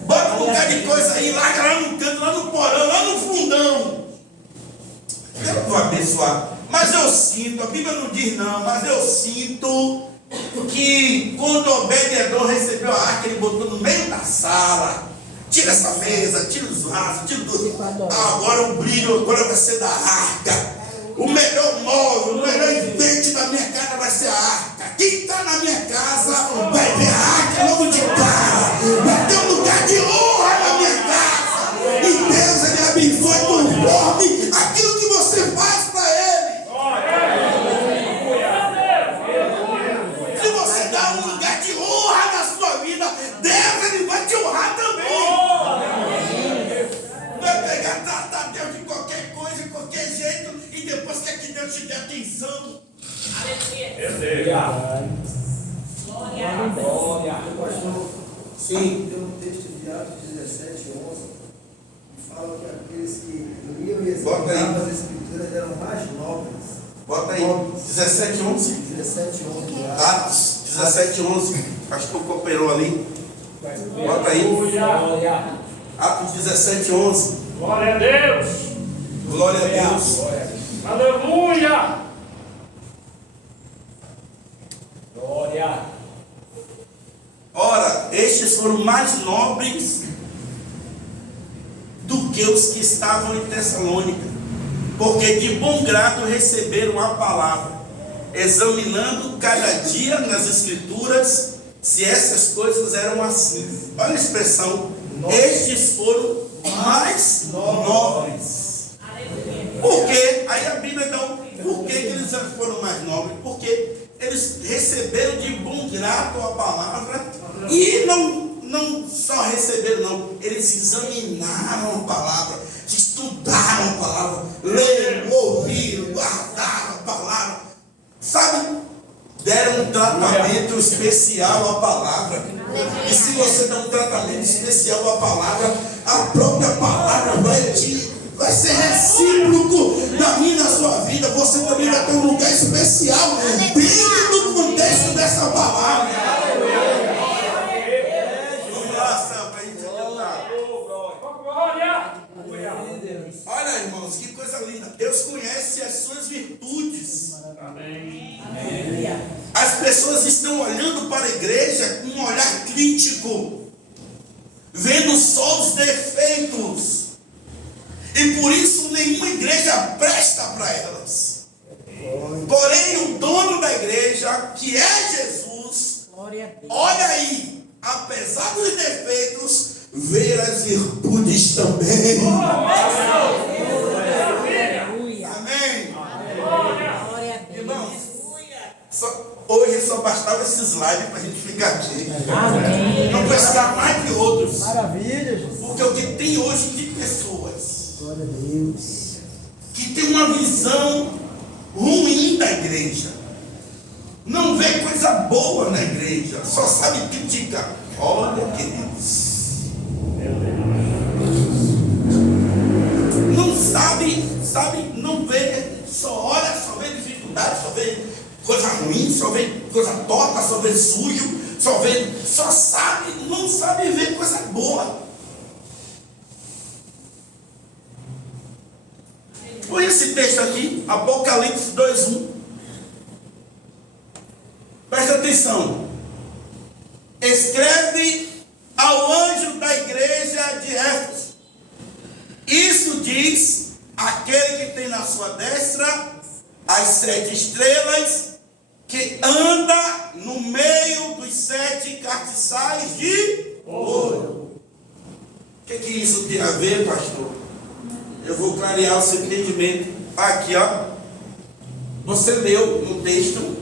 Bota um bocado de coisa aí, larga lá no canto, lá no porão, lá no fundão. Eu vou abençoar. Mas eu sinto, a Bíblia não diz não, mas eu sinto que quando Obed-Edom recebeu a arca, ele botou no meio da sala. Tira essa mesa, tira os vasos, tira tudo. Agora o brilho agora vai ser da arca. O melhor móvel, o melhor enfeite da minha casa vai ser a arca. Quem está na minha casa vai ver a arca logo de cara. Vai ter um lugar de honra na minha casa. E Deus, ele abençoa conforme aquilo que você faz para ele. Se você dá um lugar de honra na sua vida, Deus, ele vai te honrar também. Não vai pegar, tratar Deus de qualquer coisa, de qualquer jeito, e depois quer que Deus te dê atenção. Sim. Tem um texto de Atos 17, 11, que fala que aqueles que liam e Bota aí. examinavam as escrituras eram mais nobres Bota aí, 17:11. 17:11. Atos 17:11. Acho que cooperou ali. Bota aí. Aleluia. Atos 17:11. Glória a Deus. Glória a Deus. Aleluia. Glória. Ora, estes foram mais nobres do que os que estavam em Tessalônica, porque de bom grado receberam a palavra, examinando cada dia nas Escrituras se essas coisas eram assim. Olha a expressão, estes foram mais nobres. Por quê? Aí a Bíblia dá por que eles foram mais nobres? Porque eles receberam de bom grado a palavra e não só receberam, não, eles examinaram a palavra, estudaram a palavra, leram, ouviram, guardaram a palavra, sabe? Deram um tratamento especial à palavra. E se você dá um tratamento especial à palavra, a própria palavra vai ser recíproco na minha e na sua vida. Você também vai ter um lugar especial dentro do contexto dessa palavra. Vamos lá, Sam, para a gente adiantar. Glória. Olha, irmãos, que coisa linda. Deus conhece as suas virtudes. Amém. As pessoas estão olhando para a igreja com um olhar crítico, vendo só os defeitos. E por isso nenhuma igreja presta para elas. Porém, o dono da igreja, que é Jesus, olha aí, apesar dos defeitos, vê as virtudes também. Amém. Irmãos, hoje só bastava esse slide para a gente ficar aqui. Não precisava mais de outros. Maravilha, Jesus. Porque o que tem hoje de pessoas Glória a Deus. que tem uma visão ruim da igreja, não vê coisa boa na igreja, só sabe criticar. Olha, queridos, não sabe, não vê, só olha, só vê dificuldade, só vê coisa ruim, só vê coisa torta, só vê sujo, só sabe, não sabe ver coisa boa. Põe esse texto aqui, Apocalipse 2:1. Presta atenção. Escreve ao anjo da igreja de Éfeso. Isso diz aquele que tem na sua destra as 7 estrelas, que anda no meio dos 7 castiçais de ouro. O que isso tem a ver, pastor? Eu vou clarear o seu entendimento. Aqui, ó. Você leu no texto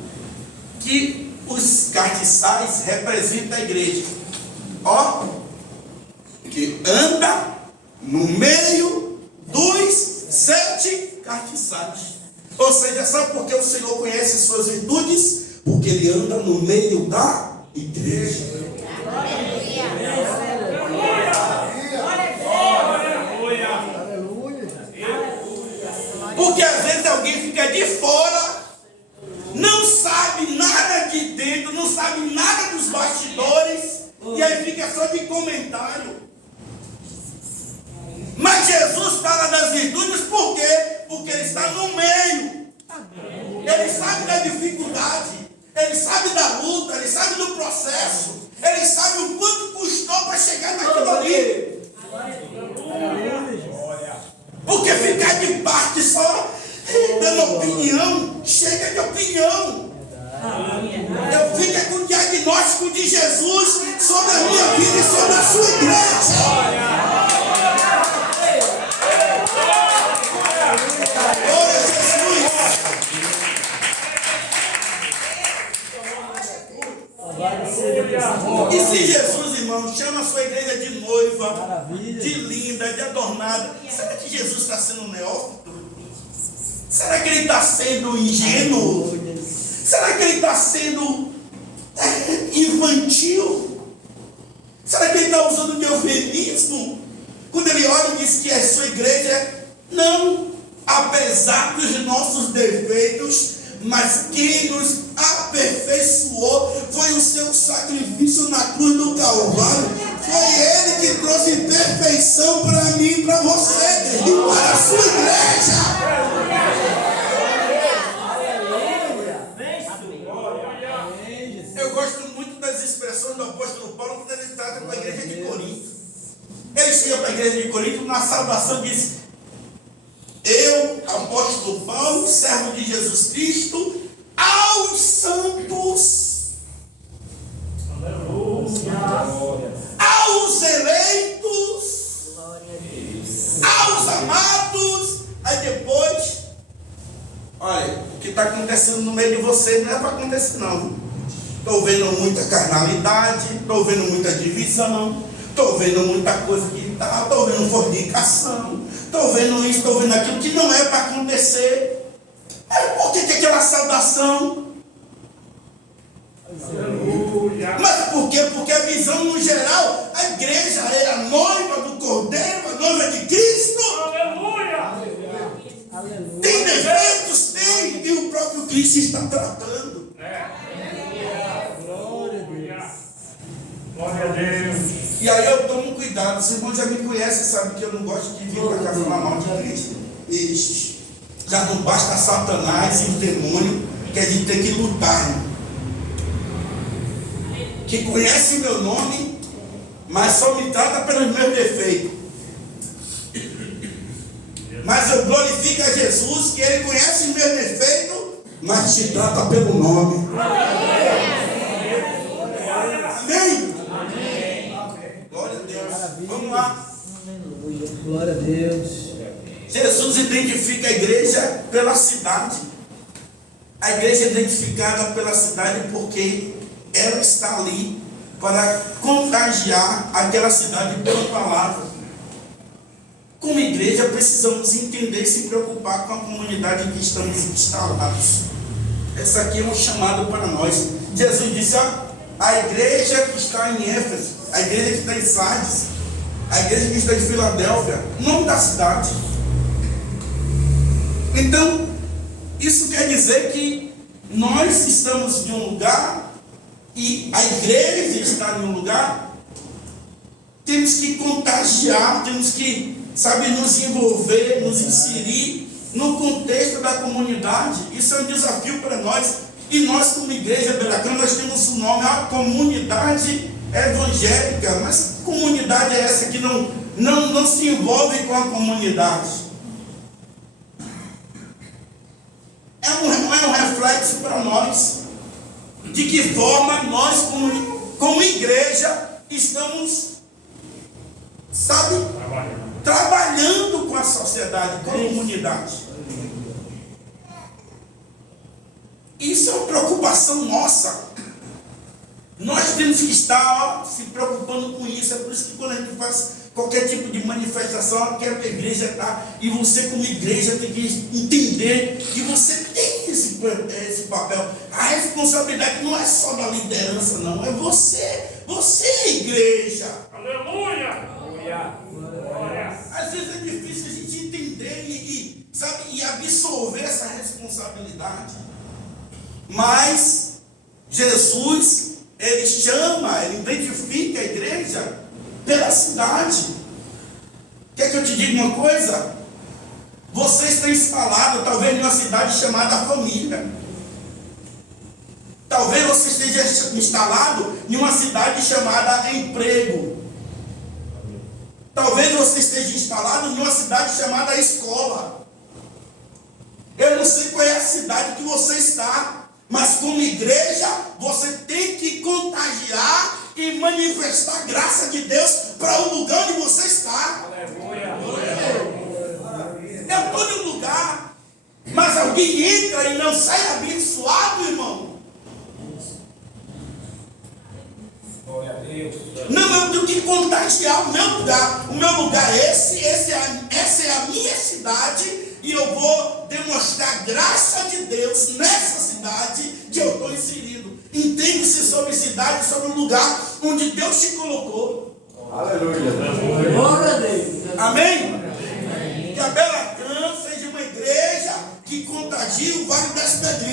que os castiçais representam a igreja. Ó. Que anda no meio dos 7 castiçais. Ou seja, sabe por que o Senhor conhece suas virtudes? Porque Ele anda no meio da igreja. Porque às vezes alguém fica de fora, não sabe nada de dentro, não sabe nada dos bastidores, e aí fica só de comentário. Mas Jesus fala das virtudes por quê? Porque Ele está no meio. Ele sabe da dificuldade, Ele sabe da luta, Ele sabe do processo, Ele sabe o quanto custou para chegar naquilo ali. Porque ficar de parte só dando opinião, chega de opinião. Eu fico com o diagnóstico de Jesus sobre a minha vida e sobre a sua igreja. Glória a Jesus. E se Jesus, irmão, chama a sua igreja de noiva, Maravilha. de linda, de adornada, será que Jesus está sendo neófito? Será que ele está sendo ingênuo? Será que ele está sendo infantil? Será que ele está usando de eufemismo? Quando ele olha e diz que é sua igreja, não. apesar dos nossos defeitos, mas quem nos aperfeiçoou foi o seu sacrifício na cruz do Calvário. Foi Ele que trouxe perfeição para mim e para você e para a sua igreja. Eu gosto muito das expressões do apóstolo Paulo quando ele trata com a igreja de Corinto. Ele chega para a igreja de Corinto, na saudação diz: eu, apóstolo Paulo, servo de Jesus Cristo, aos santos, aos eleitos, aos amados. Aí depois, olha, o que está acontecendo no meio de vocês não é para acontecer não. Estou vendo muita carnalidade, estou vendo muita divisão, estou vendo muita coisa que está, estou vendo fornicação, estou vendo isso, estou vendo aquilo que não é para acontecer. Por que aquela saudação? Aleluia. Mas por quê? Porque a visão no geral, a igreja é a noiva do Cordeiro, a noiva de Cristo. Aleluia. Tem defeitos? Tem, e o próprio Cristo está tratando. Glória a Deus. E aí eu tomo cuidado. Os irmãos já me conhecem, sabem que eu não gosto de vir para cá falar mal de Cristo. Ixi, já não basta Satanás e o demônio, que a gente tem que lutar. Né? Que conhece meu nome, mas só me trata pelos meus defeitos. Mas eu glorifico a Jesus, que Ele conhece meus defeitos, mas te trata pelo nome. Amém? Glória a Deus. Vamos lá. Glória a Deus. Jesus identifica a igreja pela cidade. A igreja é identificada pela cidade porque ela está ali para contagiar aquela cidade pela palavra. Como igreja, precisamos entender e se preocupar com a comunidade que estamos instalados. Essa aqui é um chamado para nós. Jesus disse: a igreja que está em Éfeso, a igreja que está em Sardes, a igreja que está em Filadélfia, nome da cidade. Então, isso quer dizer que nós estamos em um lugar e a igreja está em um lugar. Temos que contagiar, temos que, nos envolver, nos inserir no contexto da comunidade. Isso é um desafio para nós. E nós, como igreja Belacã, nós temos o nome, a comunidade evangélica. Mas que comunidade é essa que não se envolve com a comunidade? É um reflexo para nós de que forma nós, como igreja, estamos, trabalhando com a sociedade, com a comunidade. Isso é uma preocupação nossa. Nós temos que estar se preocupando com isso. É por isso que quando a gente faz qualquer tipo de manifestação, eu quero que a igreja está. E você, como igreja, tem que entender que você tem esse papel. A responsabilidade não é só da liderança, não. É você. Você é igreja. Aleluia. Às vezes é difícil a gente entender e absorver essa responsabilidade. Mas Jesus, Ele chama, Ele identifica a igreja pela cidade. Quer que eu te diga uma coisa? Você está instalado talvez em uma cidade chamada família. Talvez você esteja instalado em uma cidade chamada emprego. Talvez você esteja instalado em uma cidade chamada escola. Eu não sei qual é a cidade que você está. Mas como igreja, você tem que contagiar e manifestar a graça de Deus para o lugar onde você está. Eu estou em um lugar, mas alguém entra e não sai abençoado, irmão. Não, eu tenho que contagiar o meu lugar. O meu lugar é essa é a minha cidade. E eu vou demonstrar a graça de Deus nessa cidade que eu estou inserido. Entende-se sobre cidade, sobre o lugar onde Deus te colocou. Aleluia. Glória a Deus. Amém? Que a Belacã seja uma igreja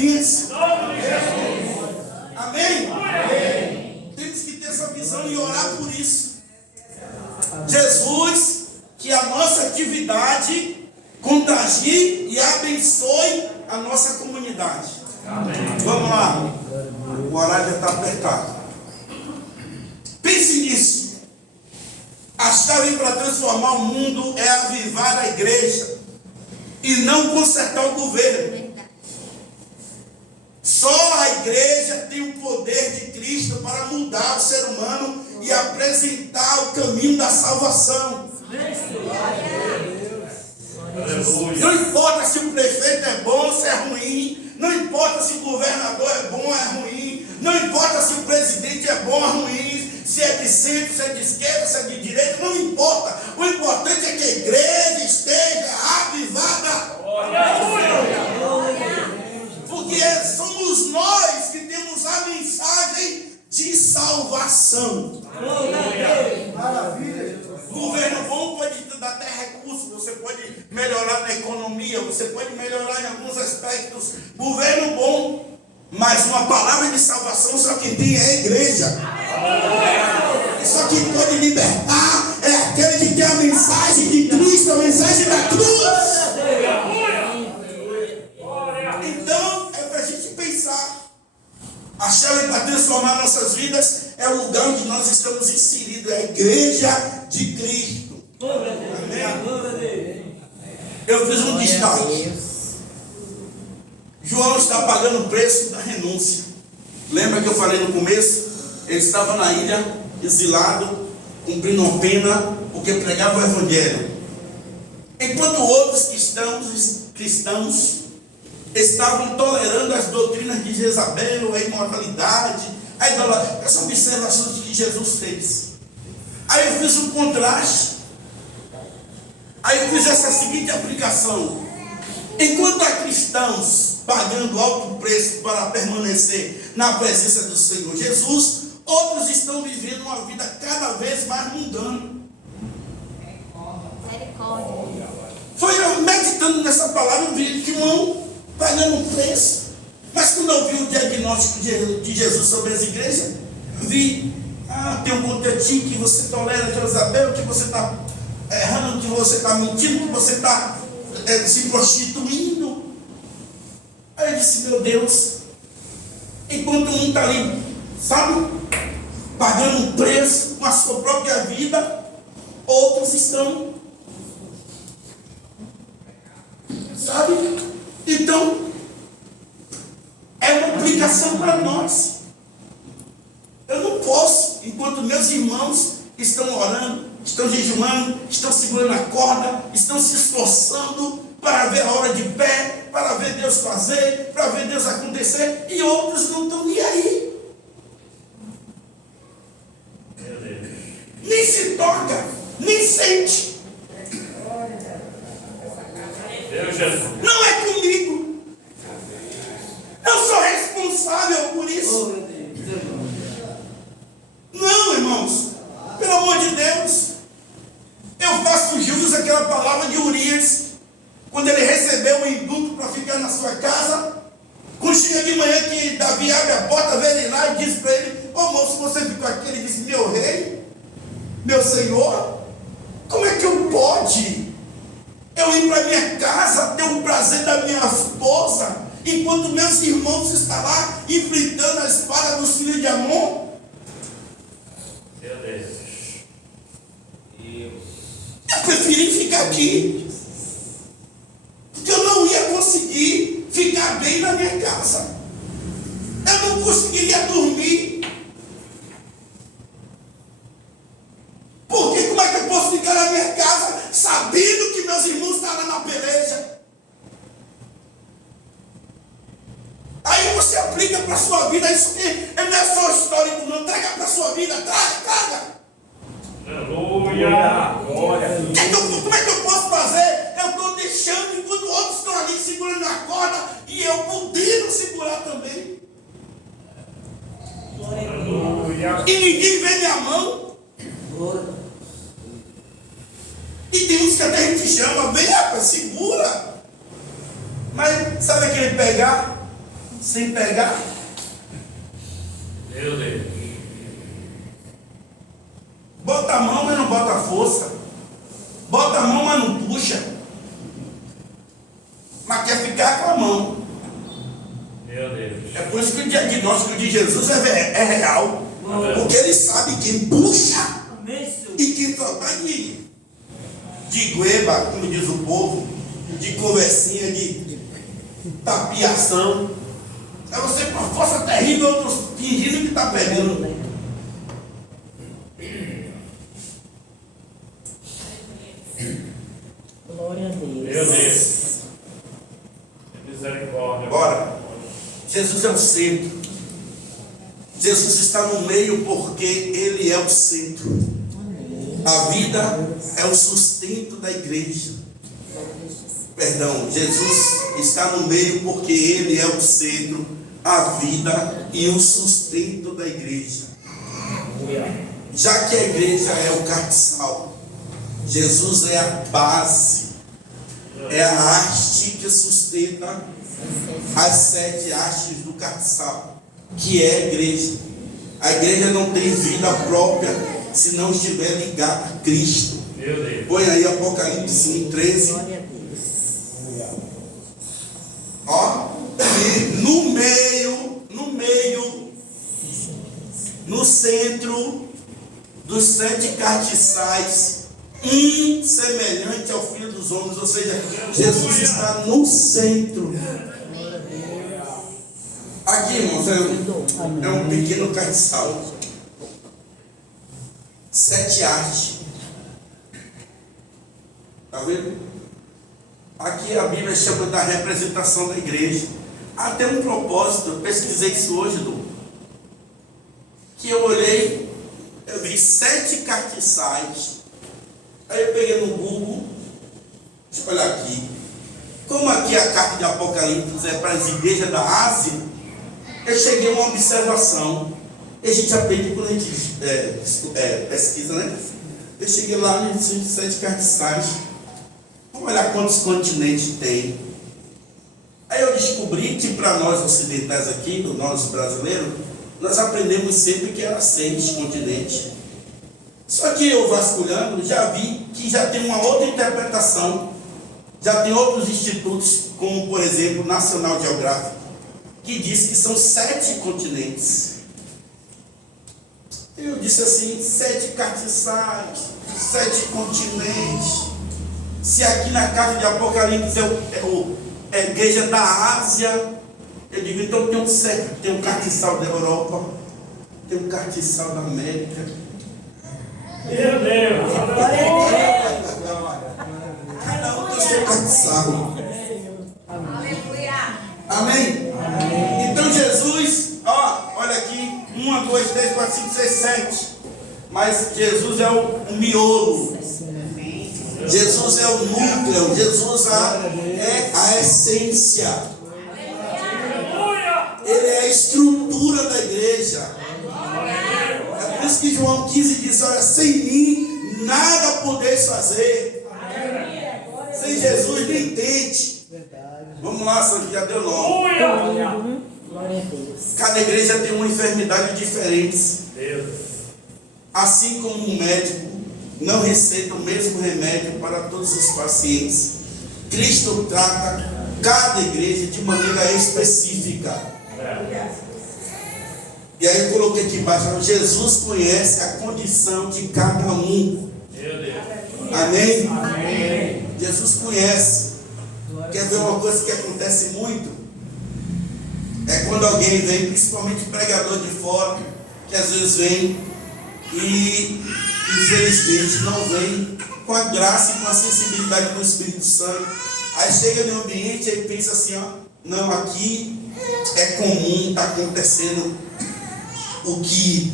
Filipenses. Amém? Temos que ter essa visão e orar por isso. Jesus, que a nossa atividade contagie e abençoe a nossa comunidade. Vamos lá. O horário já está apertado. Pense nisso. A chave para transformar o mundo é avivar a igreja e não consertar o governo. Só a igreja tem o poder de Cristo para mudar o ser humano e apresentar o caminho da salvação. Não importa se o prefeito é bom ou se é ruim, não importa se o governador é bom ou é ruim, não importa se o presidente é bom ou é ruim, se é de centro, se é de esquerda, se é de direita, não importa. O importante é que a igreja esteja avivada. Porque somos nós que temos a mensagem de salvação. Maravilha. Governo bom pode te dar até recursos, você pode melhorar na economia, você pode melhorar em alguns aspectos. Governo bom, mas uma palavra de salvação só quem tem é a igreja. E só quem pode libertar é aquele que tem a mensagem de Cristo, a mensagem da cruz. Então, é para a gente pensar. A chave para transformar nossas vidas é o lugar onde nós estamos inseridos, é a igreja de Cristo. Amém? Eu fiz um destaque. João está pagando o preço da renúncia. Lembra que eu falei no começo? Ele estava na ilha, exilado, cumprindo uma pena, porque pregava o evangelho. Enquanto outros cristãos estavam tolerando as doutrinas de Jezabel, a imoralidade, a idolatria, essa observação que Jesus fez. Aí eu fiz um contraste. Aí eu fiz essa seguinte aplicação. Enquanto há cristãos pagando alto preço para permanecer na presença do Senhor Jesus, outros estão vivendo uma vida cada vez mais mundana. Foi eu meditando nessa palavra, eu vi que um pagando um preço. Mas quando eu vi o diagnóstico de Jesus sobre as igrejas, eu vi, tem um conteúdo que você tolera Jezabel, que você está errando, que você está mentindo, que você está se prostituindo. Aí eu disse, meu Deus, enquanto um está ali, sabe, pagando um preço com a sua própria vida, outros estão, sabe? Então, é uma aplicação para nós. Eu não posso, enquanto meus irmãos estão orando, estão jejuando, estão segurando a corda, estão se esforçando para ver a hora de pé, para ver Deus fazer, para ver Deus acontecer, e outros não estão nem aí. Nem se toca, nem sente. Não é comigo. Eu sou responsável por isso. Não, irmãos. Pelo amor de Deus. Eu faço jus àquela palavra de Urias, quando ele recebeu o indulto para ficar na sua casa. Quando chega de manhã que Davi abre a porta, vê ele lá e diz para ele: ô moço, você ficou aqui? Ele disse: meu rei, meu senhor, como é que eu pode eu ir para minha casa, ter o prazer da minha esposa, enquanto meus irmãos estão lá enfrentando a espada dos filhos de Amon? Eu preferi ficar aqui, porque eu não ia conseguir ficar bem na minha casa. Eu não conseguiria dormir. Porque como é que eu posso ficar na minha casa sabendo que meus irmãos estão lá na peleja? Aí você aplica para a sua vida, isso que não é só histórico, não. Traga para a sua vida, traga. Aleluia! Então, como é que eu posso fazer? Eu estou deixando enquanto outros estão ali segurando a corda e eu podendo segurar também. Aleluia! E ninguém vê minha mão. E tem uns que até a gente chama, vem, rapaz, segura. Mas sabe aquele pegar? sem pegar? Meu Deus. Bota a mão, mas não bota a força. Bota a mão, mas não puxa. Mas quer ficar com a mão. Meu Deus. É por isso que o diagnóstico de Jesus é real. Porque ele sabe quem puxa e quem só está de goeba, como diz o povo, de conversinha, de tapiação. É você com a força terrível, outros fingindo que está perdendo. Glória a Deus. Meu Deus. Misericórdia. Agora, Jesus é o centro. Jesus está no meio porque Ele é o centro. A vida é o sustento da igreja. Perdão, Jesus está no meio porque Ele é o centro, a vida e o sustento da igreja. Já que a igreja é o castiçal, Jesus é a base, é a haste que sustenta as 7 hastes do castiçal, que é a igreja. A igreja não tem vida própria se não estiver ligada a Cristo. Meu Deus. Põe aí Apocalipse 1:13. Glória a Deus. Ó, e no centro dos 7 castiçais, um semelhante ao Filho dos Homens, ou seja, Jesus está no centro. Aqui, irmãos, é um pequeno castiçal. 7 hastes. Está vendo? Aqui a Bíblia chama da representação da igreja. Até um propósito, eu pesquisei isso hoje, que eu olhei, eu vi 7 castiçais. Aí eu peguei no Google, deixa eu olhar aqui. Como aqui a carta de Apocalipse é para as igrejas da Ásia, eu cheguei a uma observação. E a gente aprende quando a gente pesquisa, né? Eu cheguei lá nos 7 castiçais. Vamos olhar quantos continentes tem. Aí eu descobri que para nós ocidentais aqui, nós brasileiros, nós aprendemos sempre que era 6 continentes. Só que eu vasculhando, já vi que já tem uma outra interpretação. Já tem outros institutos, como por exemplo o National Geographic, que diz que são 7 continentes. Eu disse assim, 7 castiçais, 7 continentes. Se aqui na carta de Apocalipse é a igreja da Ásia, eu digo, então tem um castiçal da Europa, tem um castiçal da América. Meu Deus. Cada um tem seu castiçal. Aleluia. Amém? Então Jesus, olha aqui, 1, 2, 3, 4, 5, 6, 7. Mas Jesus é o miolo. Jesus é o núcleo. Jesus é a essência. Ele é a estrutura da igreja. É por isso que João 15 diz, olha, sem mim nada podeis fazer. Sem Jesus nem tente. Vamos lá, Santo, já deu nome. Glória a Deus. Cada igreja tem uma enfermidade diferente. Deus. Assim como um médico não receita o mesmo remédio para todos os pacientes, Cristo trata cada igreja de maneira específica. E aí eu coloquei aqui embaixo, Jesus conhece a condição de cada um. Meu Deus. Amém? Amém. Jesus conhece. Quer ver uma coisa que acontece muito? É quando alguém vem, principalmente pregador de fora, que às vezes vem e infelizmente não vem com a graça e com a sensibilidade do Espírito Santo. Aí chega no ambiente e pensa assim, não, aqui é comum, está acontecendo o que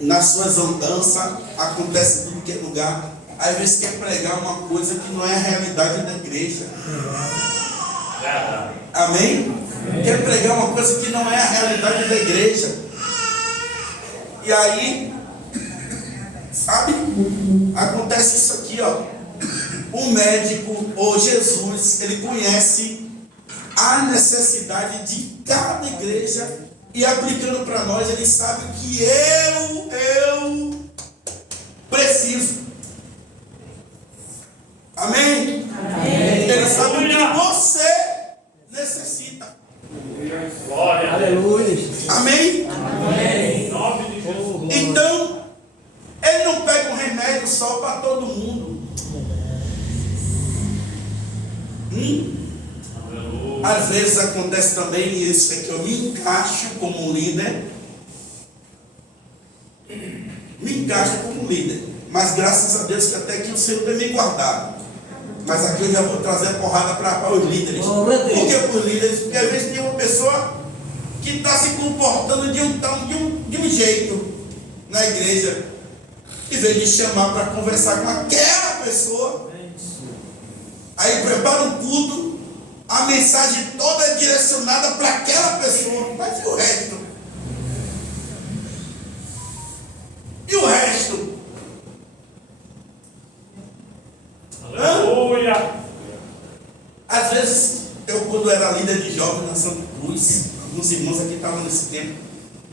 nas suas andanças acontece em tudo que é lugar. Às vezes quer pregar uma coisa que não é a realidade da igreja. Amém? Quer pregar uma coisa que não é a realidade da igreja. E aí, sabe, acontece isso aqui, O médico ou Jesus, ele conhece a necessidade de cada igreja e aplicando para nós, ele sabe que eu preciso. Amém? Amém. Ele sabe o que você necessita. Glória a Deus. Aleluia. Amém? Em nome de Jesus. Então, ele não pega um remédio só para todo mundo. Aleluia. Às vezes acontece também isso, é que eu me encaixo como um líder. Mas graças a Deus que até que o Senhor tem me guardado. Mas aqui eu já vou trazer a porrada para os líderes. Por que para os líderes? Porque às vezes tem uma pessoa que está se comportando de um jeito na igreja. Em vez de chamar para conversar com aquela pessoa, aí prepara um culto, a mensagem toda é direcionada para aquela pessoa, mas e o resto? E o resto? Aleluia. Às vezes, eu quando era líder de jovens na Santa Cruz, alguns irmãos aqui estavam nesse tempo,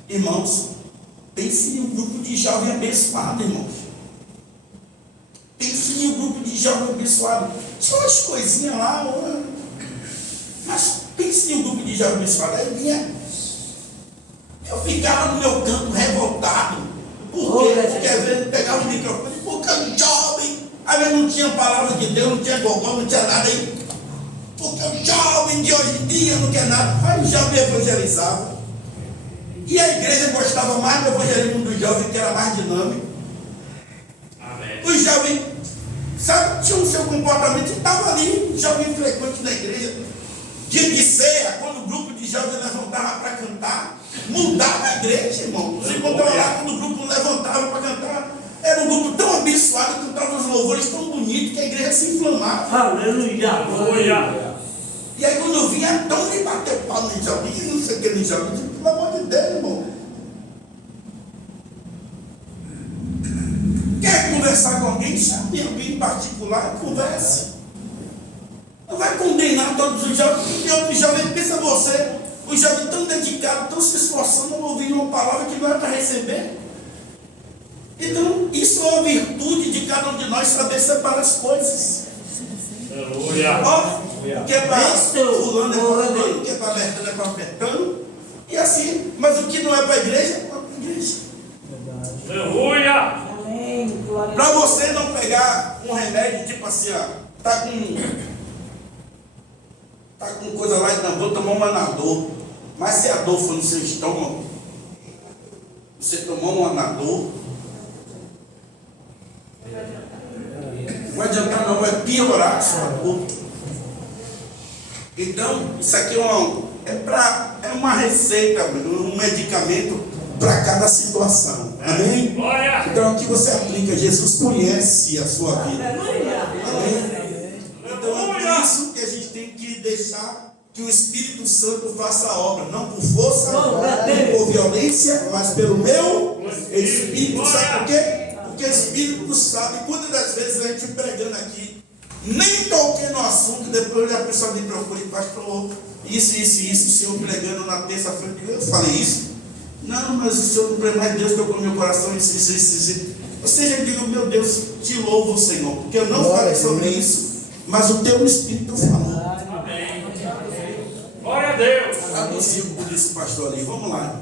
irmãos, pense em um grupo de jovens abençoados, irmãos. Pense em um grupo de jovens abençoados. Tinha umas coisinhas lá, mas pense em um grupo de jovens abençoados. Aí vinha, eu ficava no meu canto revoltado. Por quê? Porque às vezes eu pegava o microfone, porque eu jovem, às vezes não tinha palavra de Deus, não tinha gogó, não tinha nada aí. Porque o jovem de hoje em dia não quer nada. Aí o jovem evangelizava. E a igreja gostava mais do evangelismo do jovem, que era mais dinâmico. Amém. O jovem, sabe, tinha o seu comportamento e estava ali, jovem frequente na igreja. Dia de ceia, quando o grupo de jovens levantava para cantar, mudava a igreja, irmão. Você encontrava lá quando o grupo levantava para cantar. Era um grupo tão abençoado, cantava os louvores tão bonitos que a igreja se inflamava. Aleluia. Aleluia. E aí quando eu vinha, então me bateu pau no jovem, e não sei o que no jovem. Eu disse, pelo amor de Deus, irmão. Quer conversar com alguém? Chame alguém em particular e converse. Não vai condenar todos os jovens, porque outro jovem, pensa você, o jovem tão dedicado, tão se esforçando, ouvindo uma palavra que não é para receber. Então, isso é uma virtude de cada um de nós, saber separar as coisas. Aleluia. Ó, o que é para fulano é para fulano, o que é para Bertano é para Bertano, e assim, mas o que não é para a igreja, é para a igreja. Aleluia. Amém. Glória a Para você não pegar um remédio, tipo assim, ó, tá com coisa lá e não, vou tomar um anador, mas se a dor for no seu estômago, você tomou um anador, não vai adiantar não, vai piorar a sua dor. Então, isso aqui é uma receita, um medicamento para cada situação. Amém? Glória. Então aqui você aplica, Jesus conhece a sua vida. Amém? Então é por isso que a gente tem que deixar que o Espírito Santo faça a obra, não por força, nem por violência, mas pelo meu Espírito. Sabe por quê? Porque o Espírito sabe, muitas das vezes a gente pregando aqui, nem toquei no assunto, depois a pessoa me procura e pastor, isso, o senhor pregando na terça-feira, eu falei isso. Não, mas o senhor não pregou, mas Deus tocou no meu coração, isso. Ou seja, eu digo, meu Deus, te louvo, Senhor, porque eu não falei sobre isso, mas o teu Espírito falou. Amém. Glória a Deus. Traduziu por isso, pastor ali. Vamos lá.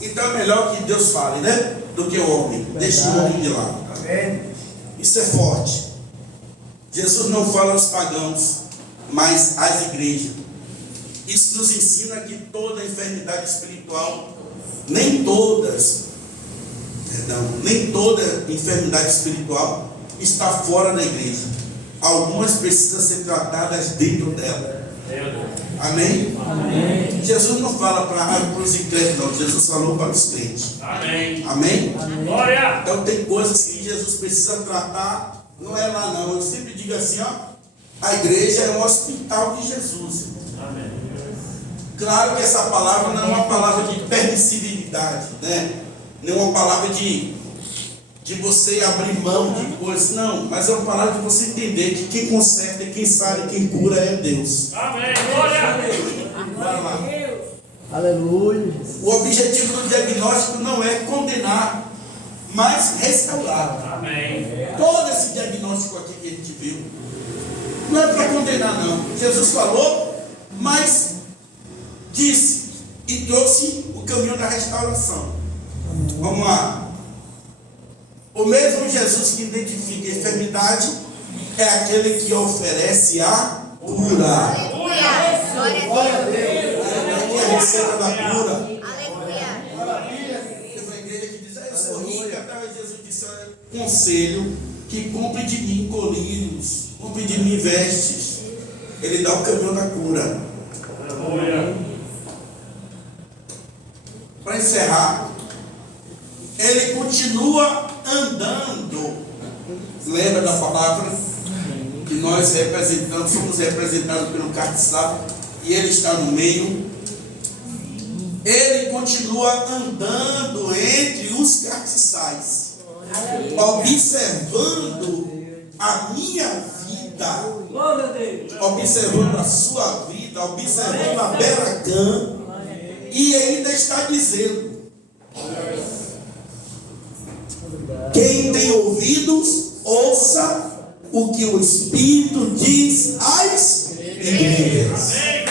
Então é melhor que Deus fale, né? Do que o homem. Deixa o homem de lado. Isso é forte. Jesus não fala aos pagãos, mas às igrejas. Isso nos ensina que toda enfermidade espiritual, nem toda enfermidade espiritual está fora da igreja. Algumas precisam ser tratadas dentro dela. Amém? Amém. Jesus não fala para os incrédulos, não. Jesus falou para os crentes. Amém. Amém? Glória. Então tem coisas que Jesus precisa tratar. Não é lá não. Eu sempre digo assim, ó. A igreja é um hospital de Jesus. Amém. Claro que essa palavra não é uma palavra de permissividade, né? Não é uma palavra de de você abrir mão de coisas. Não, mas é uma parada de você entender que quem conserta, quem sabe, quem cura é Deus. Amém. Glória a Deus. Vai lá. Aleluia. O objetivo do diagnóstico não é condenar, mas restaurar. Amém. Todo esse diagnóstico aqui que a gente viu não é para condenar, não. Jesus falou, mas disse e trouxe o caminho da restauração. Vamos lá. O mesmo Jesus que identifica a enfermidade é aquele que oferece a cura. Aleluia. Glória a Deus. Aqui é a receita da cura. Aleluia. Teve uma igreja que diz: eu sou rica. Talvez Jesus disse: olha, conselho que compre de mim colírios, compre de mim vestes. Ele dá o caminho da cura. Aleluia. Para encerrar, ele continua andando. Lembra da palavra que nós representamos, somos representados pelo castiçado e ele está no meio. Ele continua andando entre os castiçais, observando a minha vida, Glória a Deus. observando a sua vida, observando a Beracã, e ainda está dizendo: quem tem ouvidos, ouça o que o Espírito diz às igrejas. Amém.